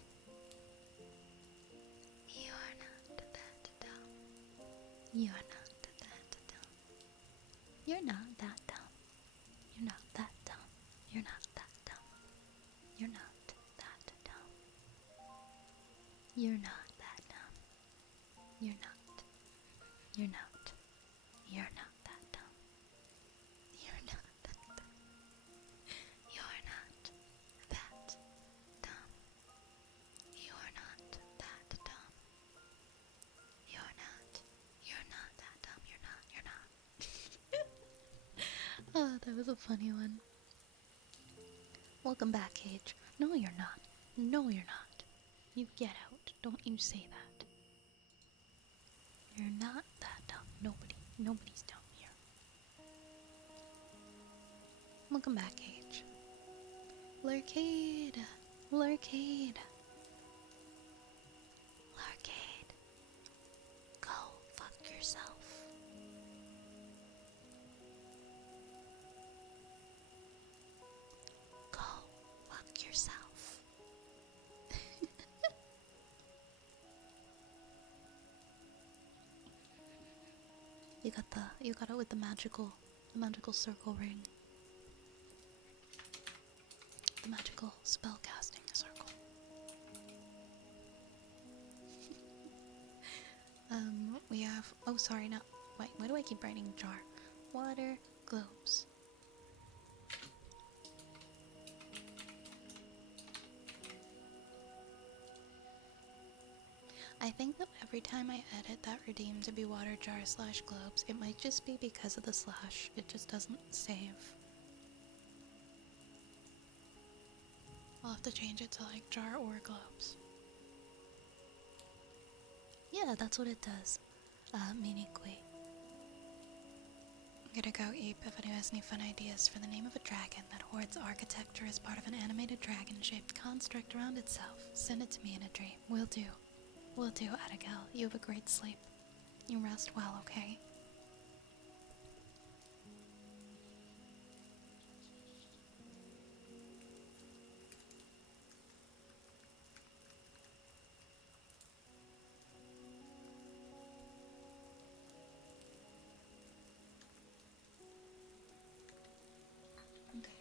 that dumb. You're not that dumb. You're not that dumb. You're not that dumb. You're not that dumb. You're not that dumb. You're not that dumb. You're not that dumb. You're not. You're not. You're not that dumb. You're not that dumb. You're not that dumb. You're not that dumb. You're not. You're not that dumb. You're not. You're not. Oh, that was a funny one. Welcome back, Cage. No, you're not. No, you're not. You get out. Don't you say that. You're not that dumb. Nobody's dumb here. Welcome back, Cage. Lurkade. Lurkade. Lurkade. Go fuck yourself. Go fuck yourself. You got it with the magical circle ring. The magical spellcasting circle. We have, oh sorry, no, wait, why do I keep writing jar? Water globes. I think that every time I edit that redeem to be water jar / globes, it might just be because of the slash. It just doesn't save. I'll have to change it to like jar or globes. Yeah, that's what it does. Meaningfully. I'm gonna go Eep if anyone has any fun ideas for the name of a dragon that hoards architecture as part of an animated dragon-shaped construct around itself. Send it to me in a dream. Will do. Will do, Abigail. You have a great sleep. You rest well, okay? Okay.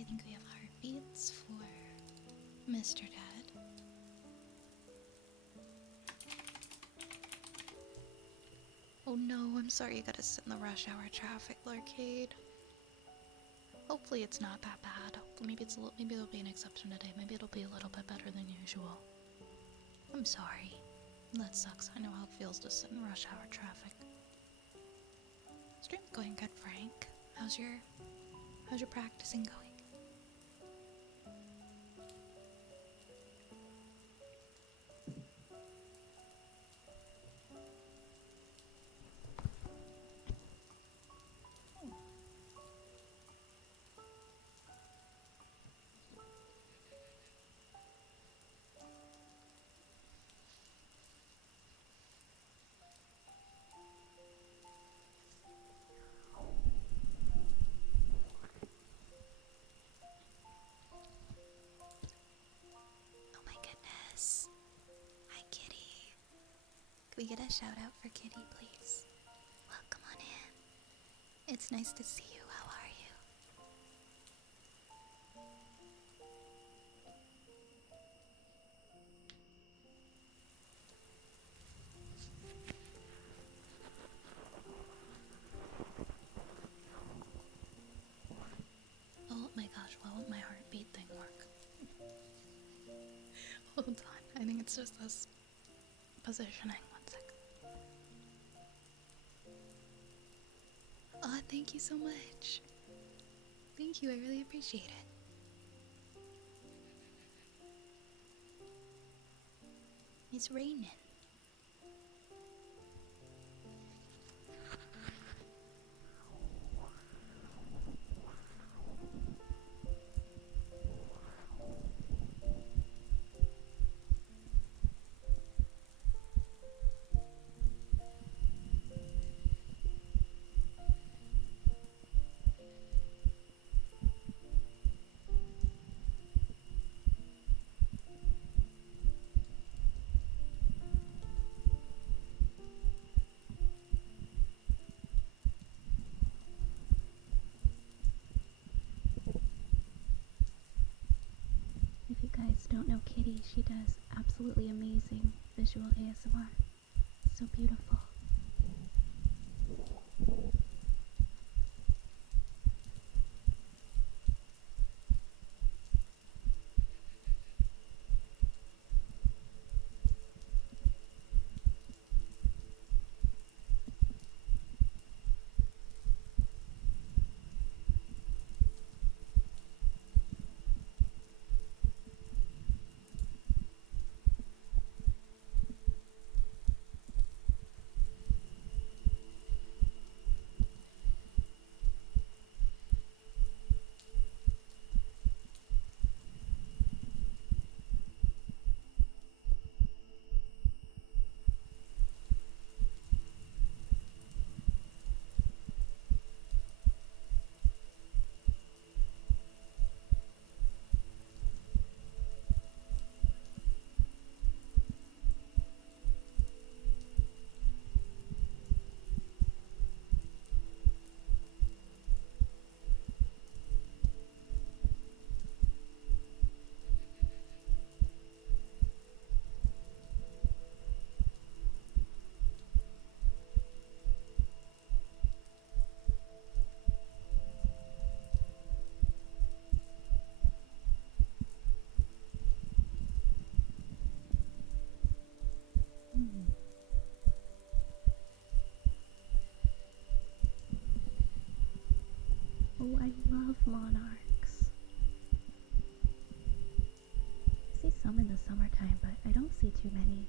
I think we have heartbeats for Mr. Dad. Oh no, I'm sorry you gotta sit in the rush hour traffic, Arcade. Hopefully it's not that bad. Maybe it'll be an exception today. Maybe it'll be a little bit better than usual. I'm sorry. That sucks. I know how it feels to sit in rush hour traffic. Stream's going good, Frank. How's your practicing going? Oh my goodness. Hi, Kitty. Can we get a shout out for Kitty, please? Welcome on in. It's nice to see you. How are you? Oh my gosh, why won't my heartbeat thing work? Hold on, I think it's just this positioning. One sec. Aw, thank you so much. Thank you, I really appreciate it. It's raining. If you guys don't know Kitty, she does absolutely amazing visual ASMR. So beautiful. Oh, I love monarchs. I see some in the summertime, but I don't see too many.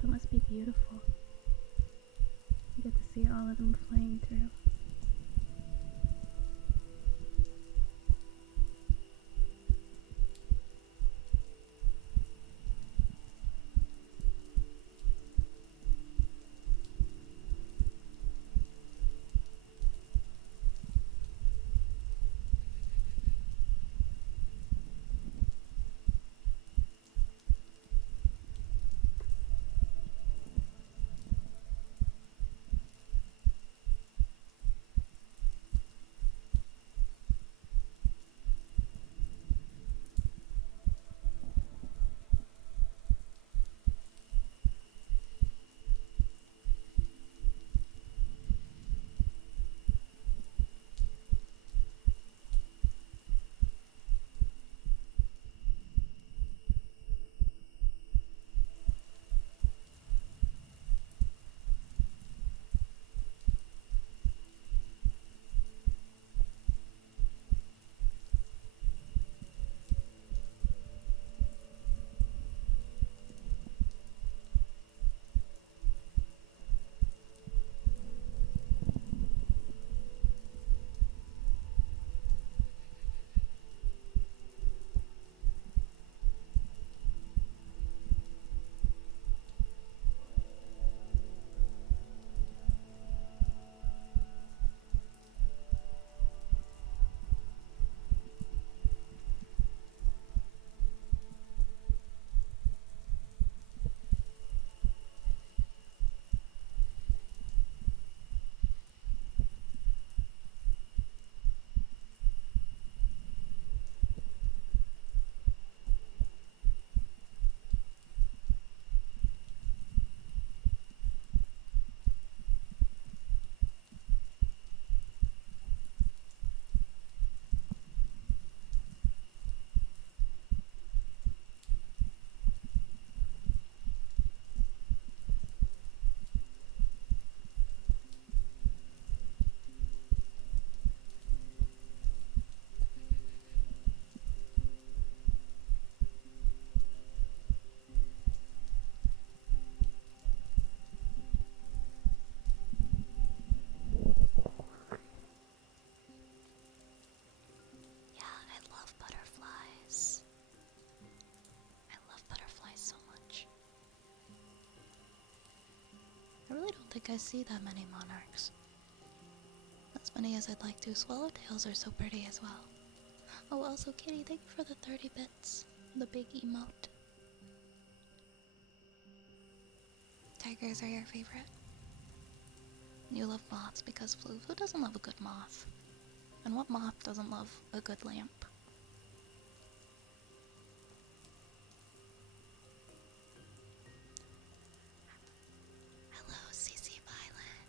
That must be beautiful. You get to see all of them flying through. think I see that many monarchs. As many as I'd like to. Swallowtails are so pretty as well. Oh, also, Kitty, thank you for the 30 bits. The big emote. Tigers are your favorite. You love moths because who doesn't love a good moth? And what moth doesn't love a good lamp? Hello, CC Violet.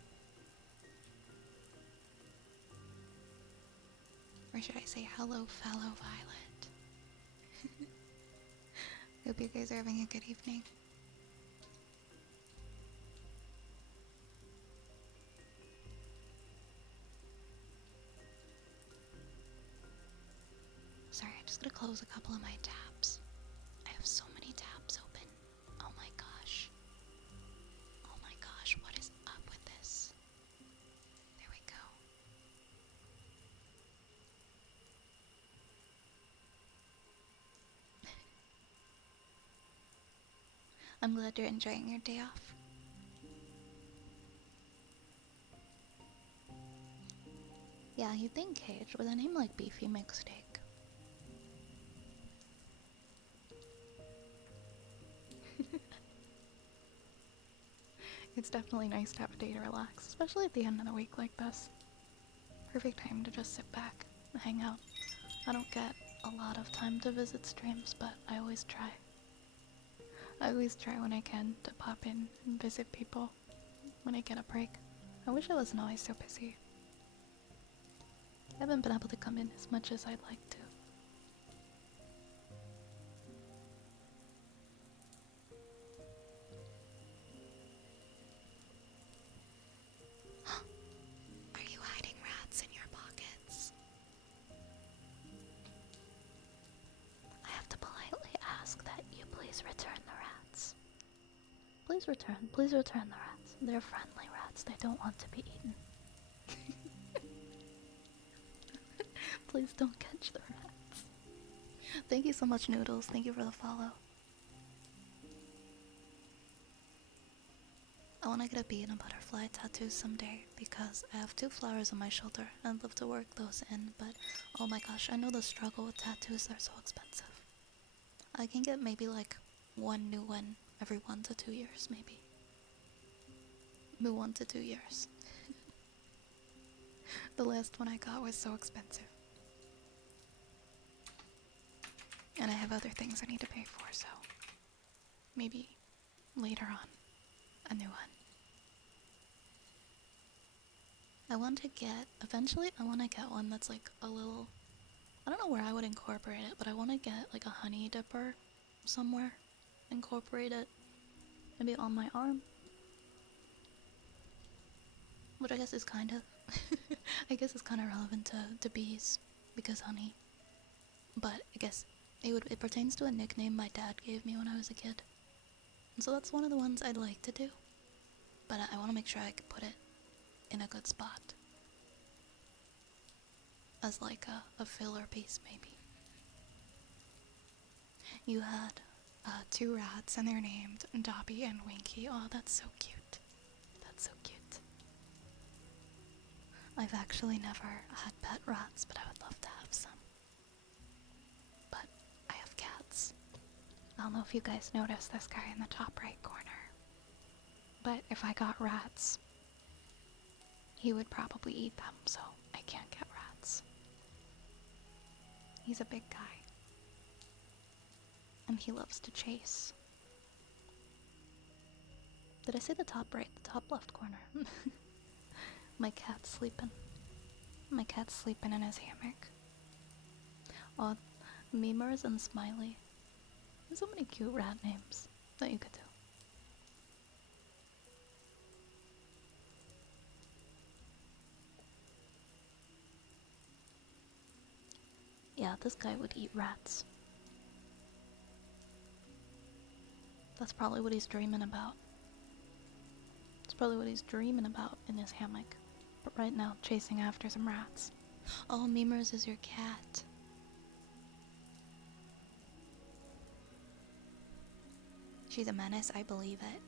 Or should I say hello, fellow Violet? Hope you guys are having a good evening. Sorry, I'm just gonna close a couple of my tabs. I have so many tabs open. Oh my gosh. Oh my gosh, what is up with this? There we go. I'm glad you're enjoying your day off. Yeah, you'd think Cage with a name like Beefy Mixsteak. It's definitely nice to have a day to relax, especially at the end of the week like this. Perfect time to just sit back and hang out. I don't get a lot of time to visit streams, but I always try. I always try when I can to pop in and visit people when I get a break. I wish I wasn't always so busy. I haven't been able to come in as much as I'd like to. Are you hiding rats in your pockets? I have to politely ask that you please return the rats. Please return the rats. They're friendly rats. They don't want to be eaten. Please don't catch the rats. Thank you so much, Noodles. Thank you for the follow. I want to get a bee and a butterfly tattoo someday because I have 2 flowers on my shoulder and I'd love to work those in, but oh my gosh, I know the struggle with tattoos, they're so expensive. I can get maybe like one new one every 1 to 2 years, maybe. 1 to 2 years. The last one I got was so expensive. And I have other things I need to pay for, so maybe later on, a new one. Eventually I want to get one that's like a little, I don't know where I would incorporate it, but I want to get like a honey dipper somewhere, incorporate it, maybe on my arm. Which I guess is kind of, I guess it's kind of relevant to bees, because honey. But I guess it pertains to a nickname my dad gave me when I was a kid. And so that's one of the ones I'd like to do. But I want to make sure I can put it in a good spot. As like a filler piece, maybe. You had 2 rats and they're named Dobby and Winky. Oh, that's so cute. That's so cute. I've actually never had pet rats, but I would love to have some. But I have cats. I don't know if you guys noticed this guy in the top right corner. But if I got rats, he would probably eat them, so I can't get rats. He's a big guy. And he loves to chase. Did I say the top right? The top left corner. My cat's sleeping. My cat's sleeping in his hammock. Oh, Memers and Smiley. There's so many cute rat names that you could do. Yeah, this guy would eat rats. That's probably what he's dreaming about. That's probably what he's dreaming about in his hammock. But right now, chasing after some rats. Oh, Memers is your cat. She's a menace, I believe it.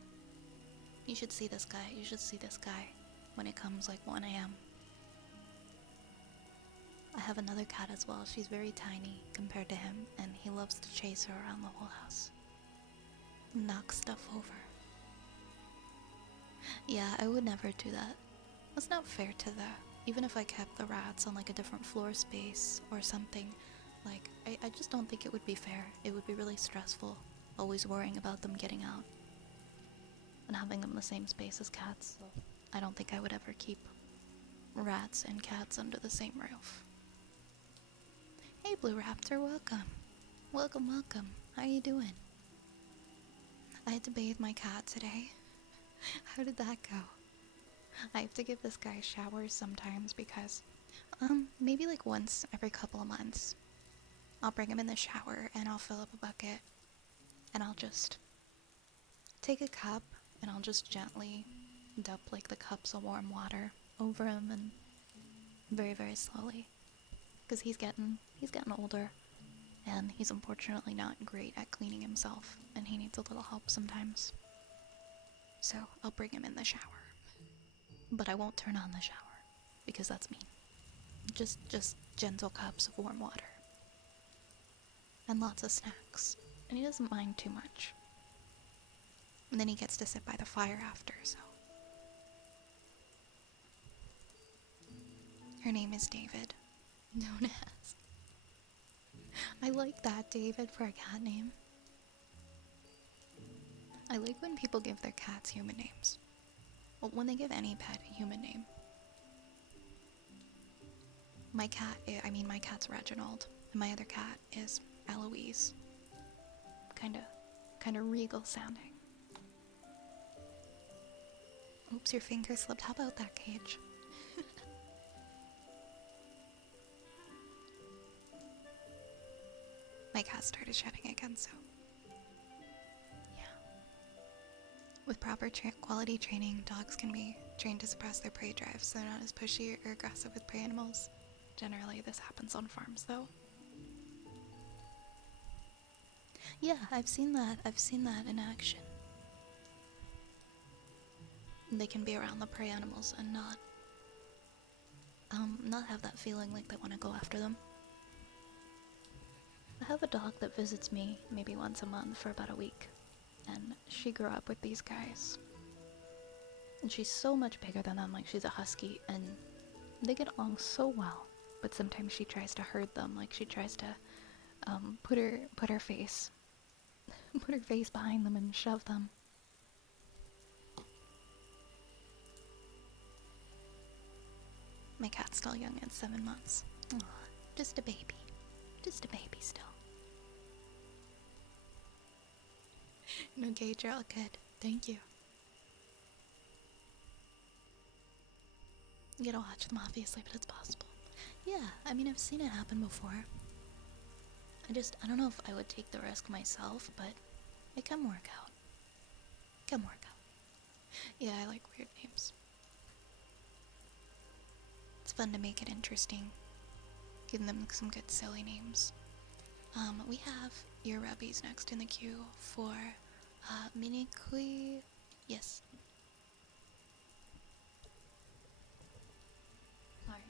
You should see this guy. You should see this guy when it comes like 1 a.m. I have another cat as well. She's very tiny compared to him, and he loves to chase her around the whole house. Knock stuff over. Yeah, I would never do that. That's not fair to the... Even if I kept the rats on like a different floor space or something, like, I just don't think it would be fair. It would be really stressful, always worrying about them getting out and having them in the same space as cats. So I don't think I would ever keep rats and cats under the same roof. Hey Blue Raptor, welcome. Welcome, welcome. How you doing? I had to bathe my cat today. How did that go? I have to give this guy showers sometimes because, maybe like once every couple of months, I'll bring him in the shower and I'll fill up a bucket and I'll just take a cup and I'll just gently dump like the cups of warm water over him and very, very slowly. Because he's getting older and he's unfortunately not great at cleaning himself and he needs a little help sometimes. So I'll bring him in the shower. But I won't turn on the shower because that's mean. Just gentle cups of warm water. And lots of snacks. And he doesn't mind too much. And then he gets to sit by the fire after, so. Her name is David. Known as. I like that, David, for a cat name. I like when people give their cats human names. Well, when they give any pet a human name. My cat's Reginald, and my other cat is Eloise. Kinda regal sounding. Oops, your finger slipped. How about that, Cage? My cat started shedding again, so... yeah. With proper quality training, dogs can be trained to suppress their prey drive, so they're not as pushy or aggressive with prey animals. Generally, this happens on farms, though. Yeah, I've seen that. I've seen that in action. They can be around the prey animals and not have that feeling like they want to go after them. I have a dog that visits me maybe once a month for about a week, and she grew up with these guys. And she's so much bigger than them, like she's a husky, and they get along so well. But sometimes she tries to herd them, like she tries to put her face behind them and shove them. My cat's still young at 7 months. Aww, just a baby. Just a baby still. No, Gage, you're all good. Thank you. You gotta watch them, obviously, but it's possible. Yeah, I mean, I've seen it happen before. I don't know if I would take the risk myself, but it can work out. It can work out. Yeah, I like weird names. It's fun to make it interesting. Giving them some good silly names. We have ear rubbies next in the queue for Minikui. Yes. Sorry.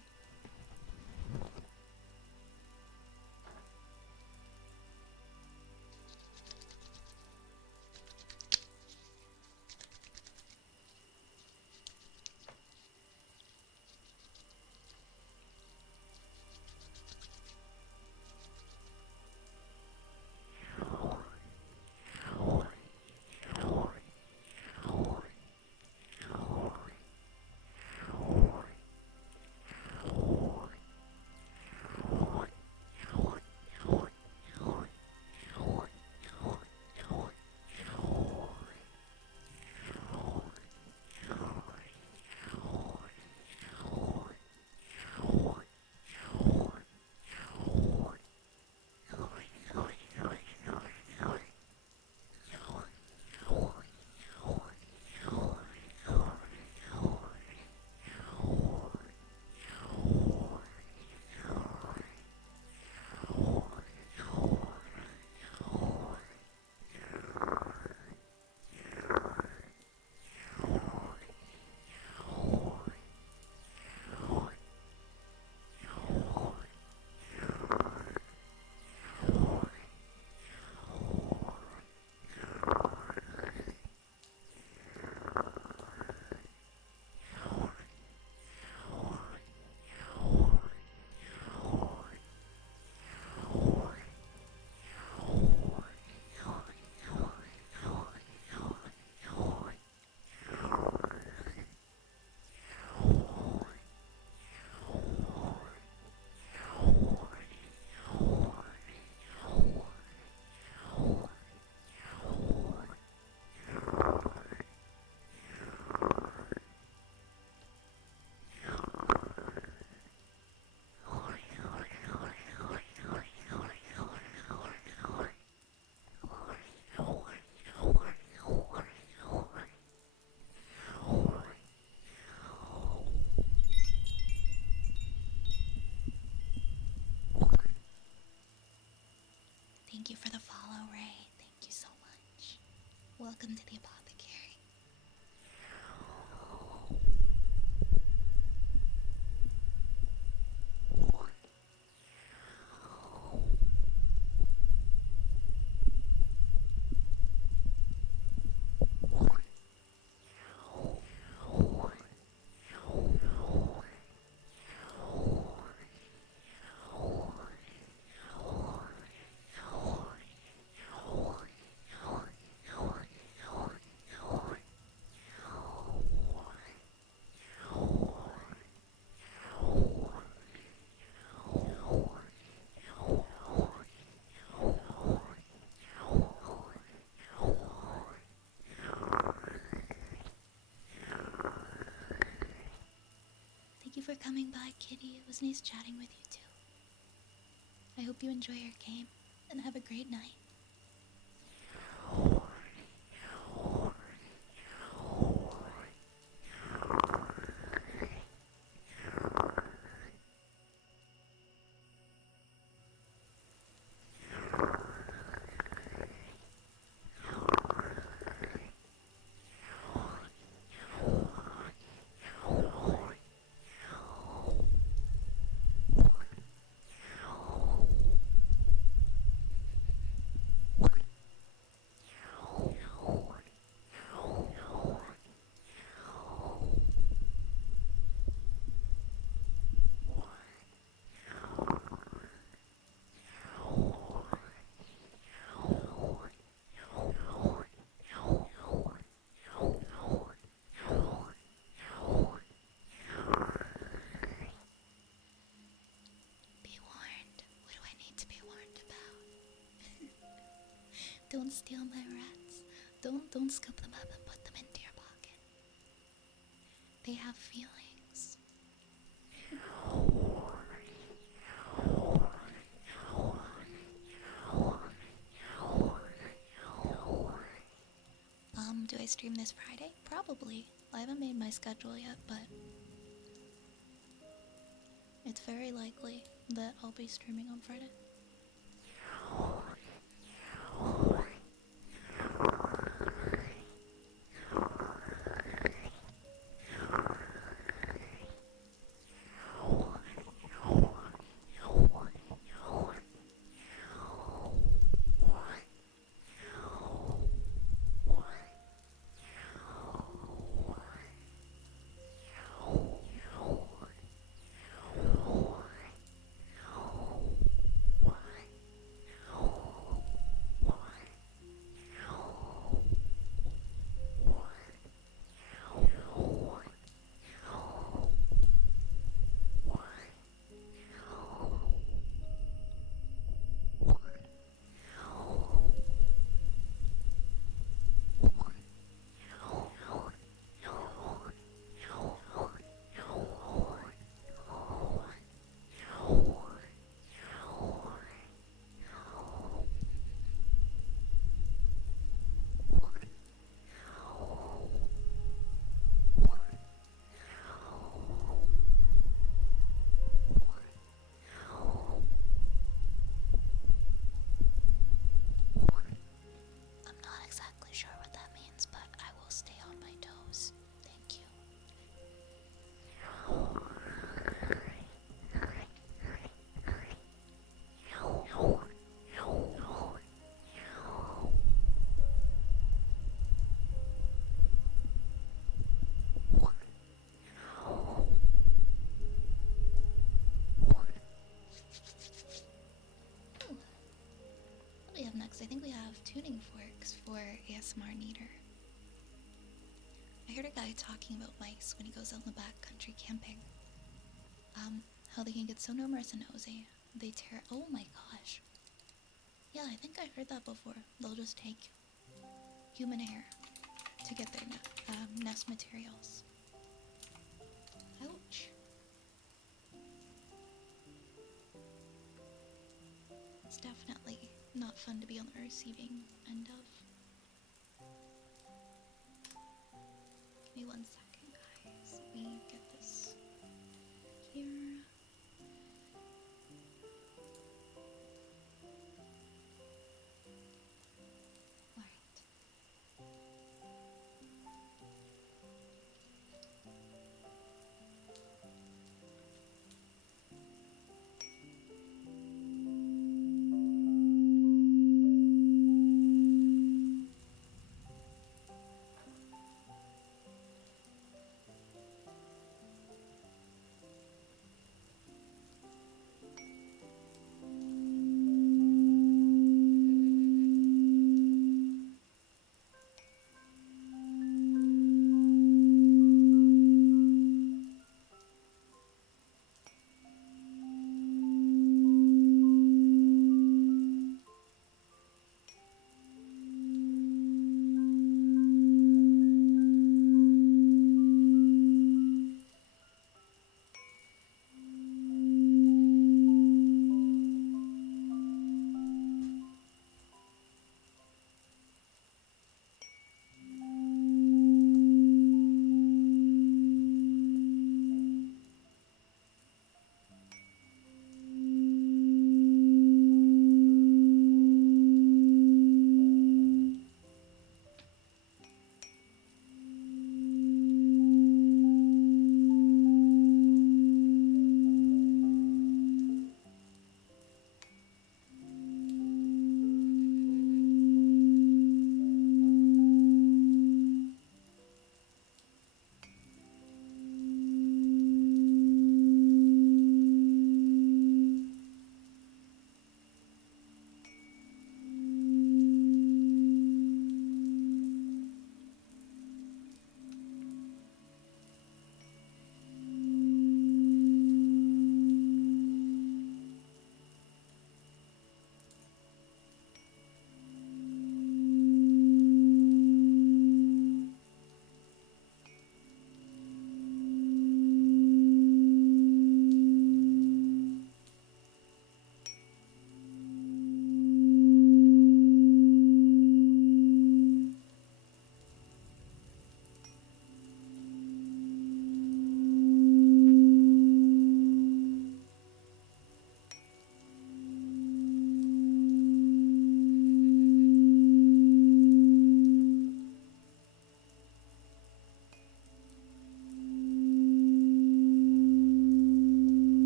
Thank you for the follow, Ray. Thank you so much. Welcome to the apothecary. Thank you for coming by, Kitty. It was nice chatting with you too. I hope you enjoy your game and have a great night. Be warned. What do I need to be warned about? Don't steal my rats. Don't scoop them up and put them into your pocket. They have feelings. Do I stream this Friday? Probably. I haven't made my schedule yet, but it's very likely that I'll be streaming on Friday. I'm not exactly sure what that means, but I will stay on my toes. Thank you. What do we have next? I think we have tuning forks for ASMR Neater. I heard a guy talking about mice when he goes out in the backcountry camping. How they can get so numerous and nosy. They tear. Oh my gosh. Yeah, I think I heard that before. They'll just take human hair to get their nest materials. Ouch. It's definitely not fun to be on the receiving end of. Give me 1 second, guys. Let me get this here.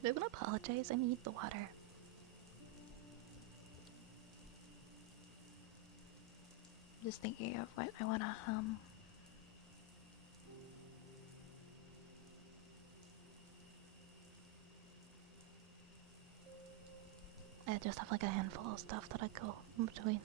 Don't apologize, I need the water. Just thinking of what I wanna hum. I just have like a handful of stuff that I go in between.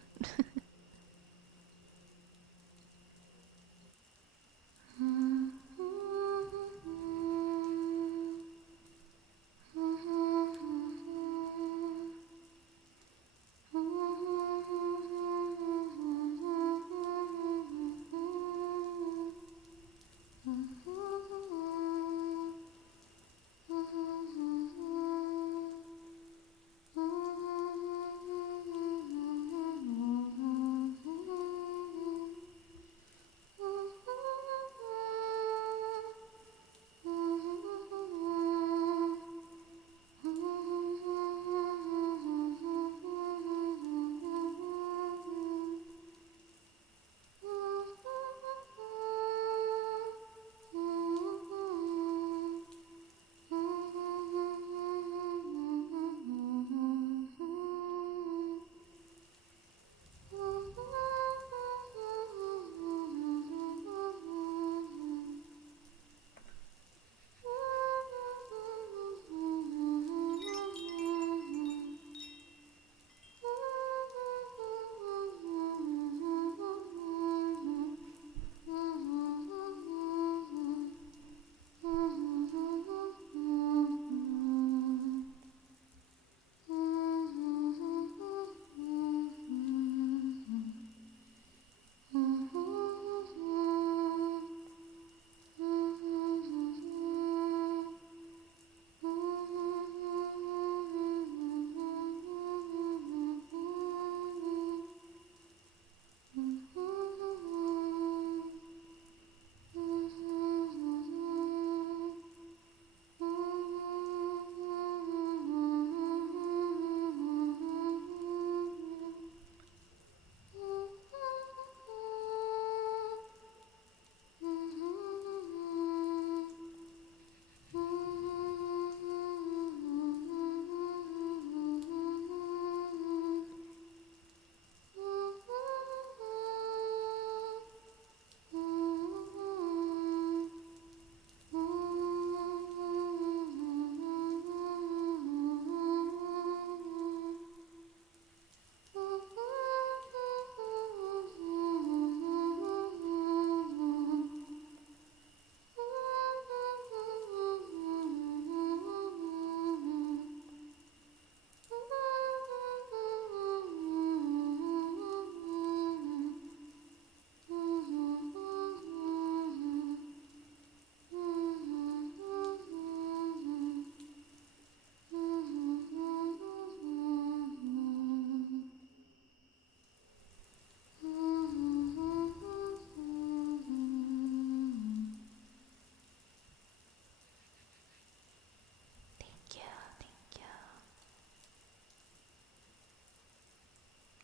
Thank you, thank you.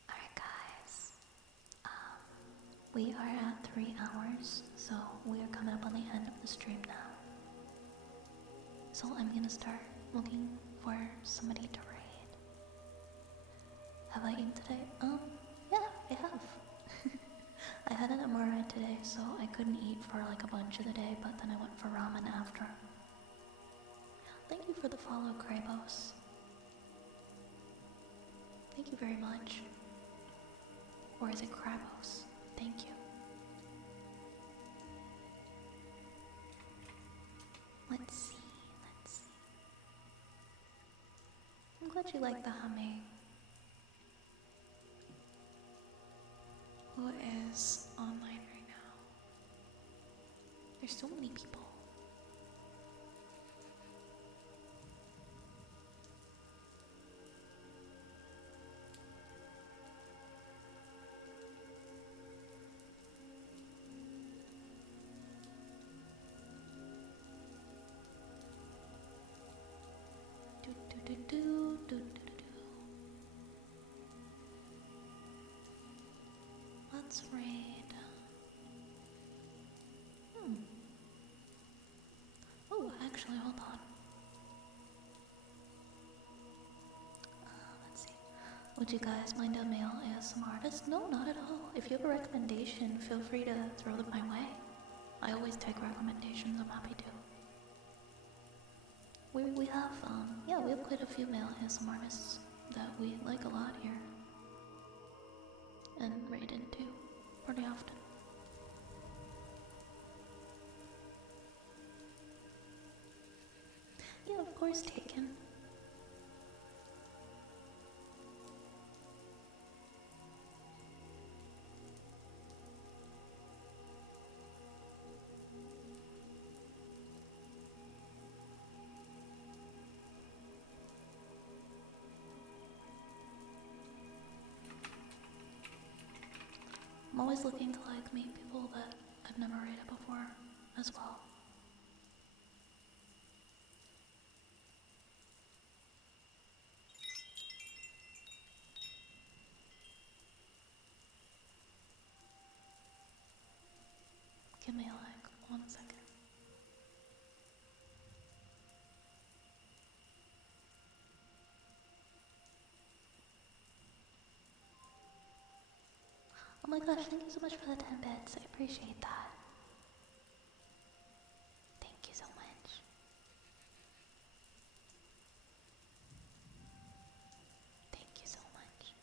Alright guys, we are at 3 hours, so we are coming up on the end of the stream now. So I'm gonna start looking for somebody to raid. Have I eaten today? Yeah, I have. I had an MRI today, so I couldn't eat for like a bunch of the day, but then I went for ramen after. Thank you for the follow, Krabos. Thank you very much. Or is it Krabos? Thank you. Let's see. I'm glad you like the humming. Who is online right now? There's so many people. Let's raid. Oh, actually, hold on. Would you guys mind a male ASMR artist? No, not at all. If you have a recommendation, feel free to throw them my way. I always take recommendations, I'm happy to. We have, yeah, we have quite a few male ASMR artists that we like a lot here. And raid into pretty often. Yeah, of course, Taken. I'm always looking to like meet people that I've never rated before as well. Give me like 1 second. Oh my gosh, thank you so much for the 10 bits. I appreciate that. Thank you so much. Thank you so much.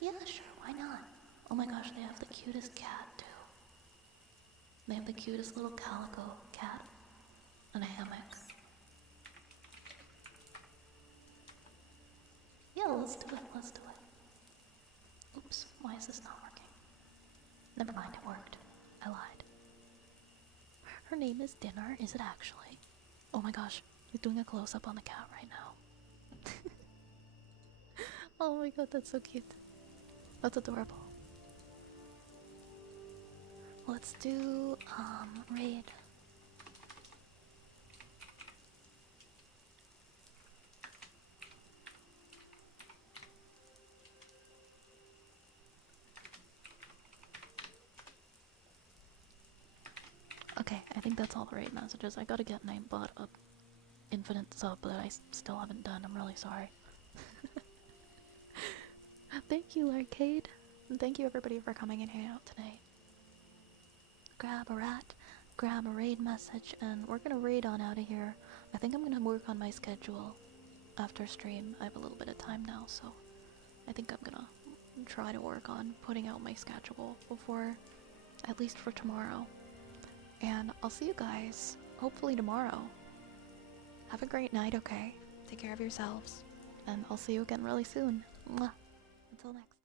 Yeah, sure, why not? Oh my gosh, they have the cutest cat too. They have the cutest little calico cat and a hammock. Yeah, let's do it, let's do it. Oops, why is this not working? Never mind, it worked. I lied. Her name is Dinner, is it actually? Oh my gosh, he's doing a close-up on the cat right now. Oh my god, that's so cute. That's adorable. Let's do, raid. Okay, I think that's all the raid messages. I gotta get Nightbot up infinite sub that I still haven't done. I'm really sorry. Thank you, Arcade. And thank you everybody for coming and hanging out tonight. Grab a rat, grab a raid message, and we're gonna raid on out of here. I think I'm gonna work on my schedule after stream. I have a little bit of time now, so I think I'm gonna try to work on putting out my schedule before, at least for tomorrow. And I'll see you guys hopefully tomorrow. Have a great night, okay? Take care of yourselves, and I'll see you again really soon. Mwah. Until next.